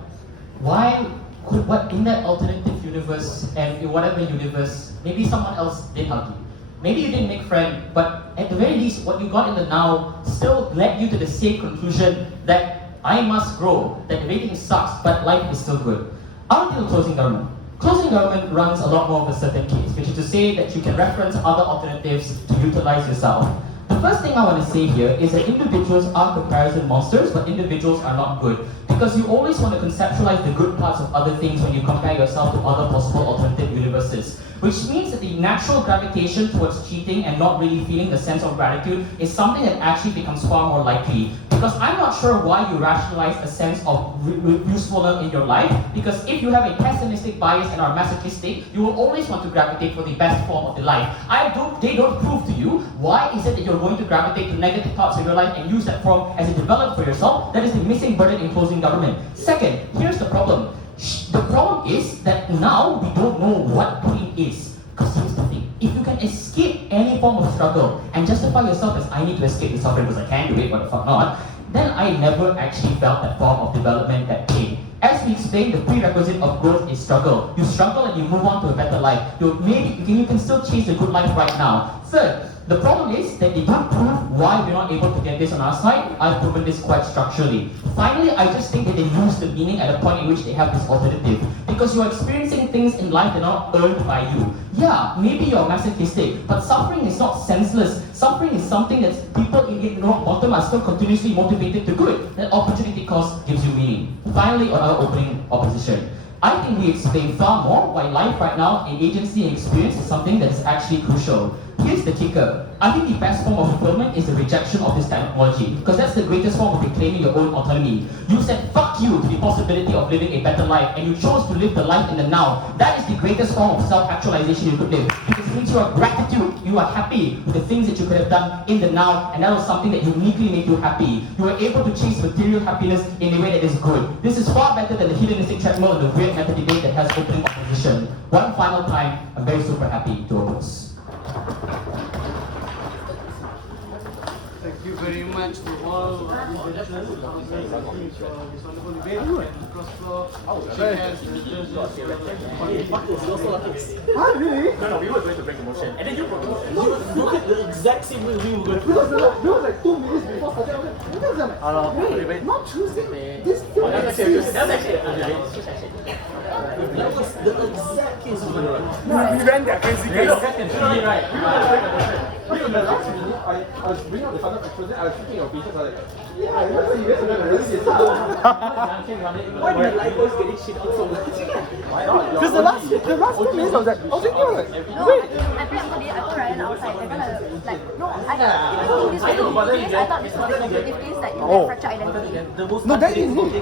why could what in that alternative universe and in whatever universe, maybe someone else did help you. Maybe you didn't make friend, but at the very least, what you got in the now still led you to the same conclusion that I must grow, that everything sucks, but life is still good. Until closing government. Closing government runs a lot more of a certain case, which is to say that you can reference other alternatives to utilize yourself. The first thing I want to say here is that individuals are comparison monsters, but individuals are not good. Because you always want to conceptualize the good parts of other things when you compare yourself to other possible alternative universes. Which means that the natural gravitation towards cheating and not really feeling the sense of gratitude is something that actually becomes far more likely. Because I'm not sure why you rationalize a sense of usefulness in your life, because if you have a pessimistic bias and are masochistic, you will always want to gravitate for the best form of the life. They don't prove to you why is it that you're going to gravitate to negative parts of your life and use that form as a development for yourself. That is the missing burden in closing government. Second, here's the problem. The problem is that now we don't know what pain is. Because here's the thing, if you can escape any form of struggle and justify yourself as I need to escape the suffering because I can't do it, what the fuck not, then I never actually felt that form of development, that pain. As we explained, the prerequisite of growth is struggle. You struggle and you move on to a better life. You can still chase a good life right now. Third, the problem is that they don't prove why we're not able to get this on our side. I've proven this quite structurally. Finally, I just think that they lose the meaning at the point in which they have this alternative. Because you're experiencing things in life that are not earned by you. Yeah, maybe you're masochistic, but suffering is not senseless. Suffering is something that people in rock bottom are still continuously motivated to do it. That opportunity cost gives you meaning. Finally, on our opening opposition. I think we explain far more why life right now in agency and experience is something that is actually crucial. Here's the kicker. I think the best form of fulfillment is the rejection of this technology, because that's the greatest form of reclaiming your own autonomy. You said fuck you to the possibility of living a better life, and you chose to live the life in the now. That is the greatest form of self-actualization you could live, because it means you are gratitude, you are happy with the things that you could have done in the now, and that was something that uniquely made you happy. You were able to chase material happiness in a way that is good. This is far better than the hedonistic treadmill and the weird meta debate that has opening opposition. One final time, I'm very super happy to oppose. Thank you very much to all judges for this wonderful debate and cross floor. Shake hands and judges. Huh, really? No, we were going to break the motion. And then you broke the motion. Look at the exact same way we were going to. Because there was like 2 minutes before starting. I was like, wait, not Tuesday. This still That was actually That was the exact case we were. we ran that crazy case. right. In the last minute, I was bringing out the final pictures, then I was shooting your pictures, I was like, yeah, I remember you guys were going to release it. Why do you like us getting shit out so much? Why not? Because the last 2 minutes I was like, thinking like, No, I put Ryan outside. They're gonna like, no, I didn't think this was a negative case. I thought this was a positive case that you have fractured identity. The most no, that is it.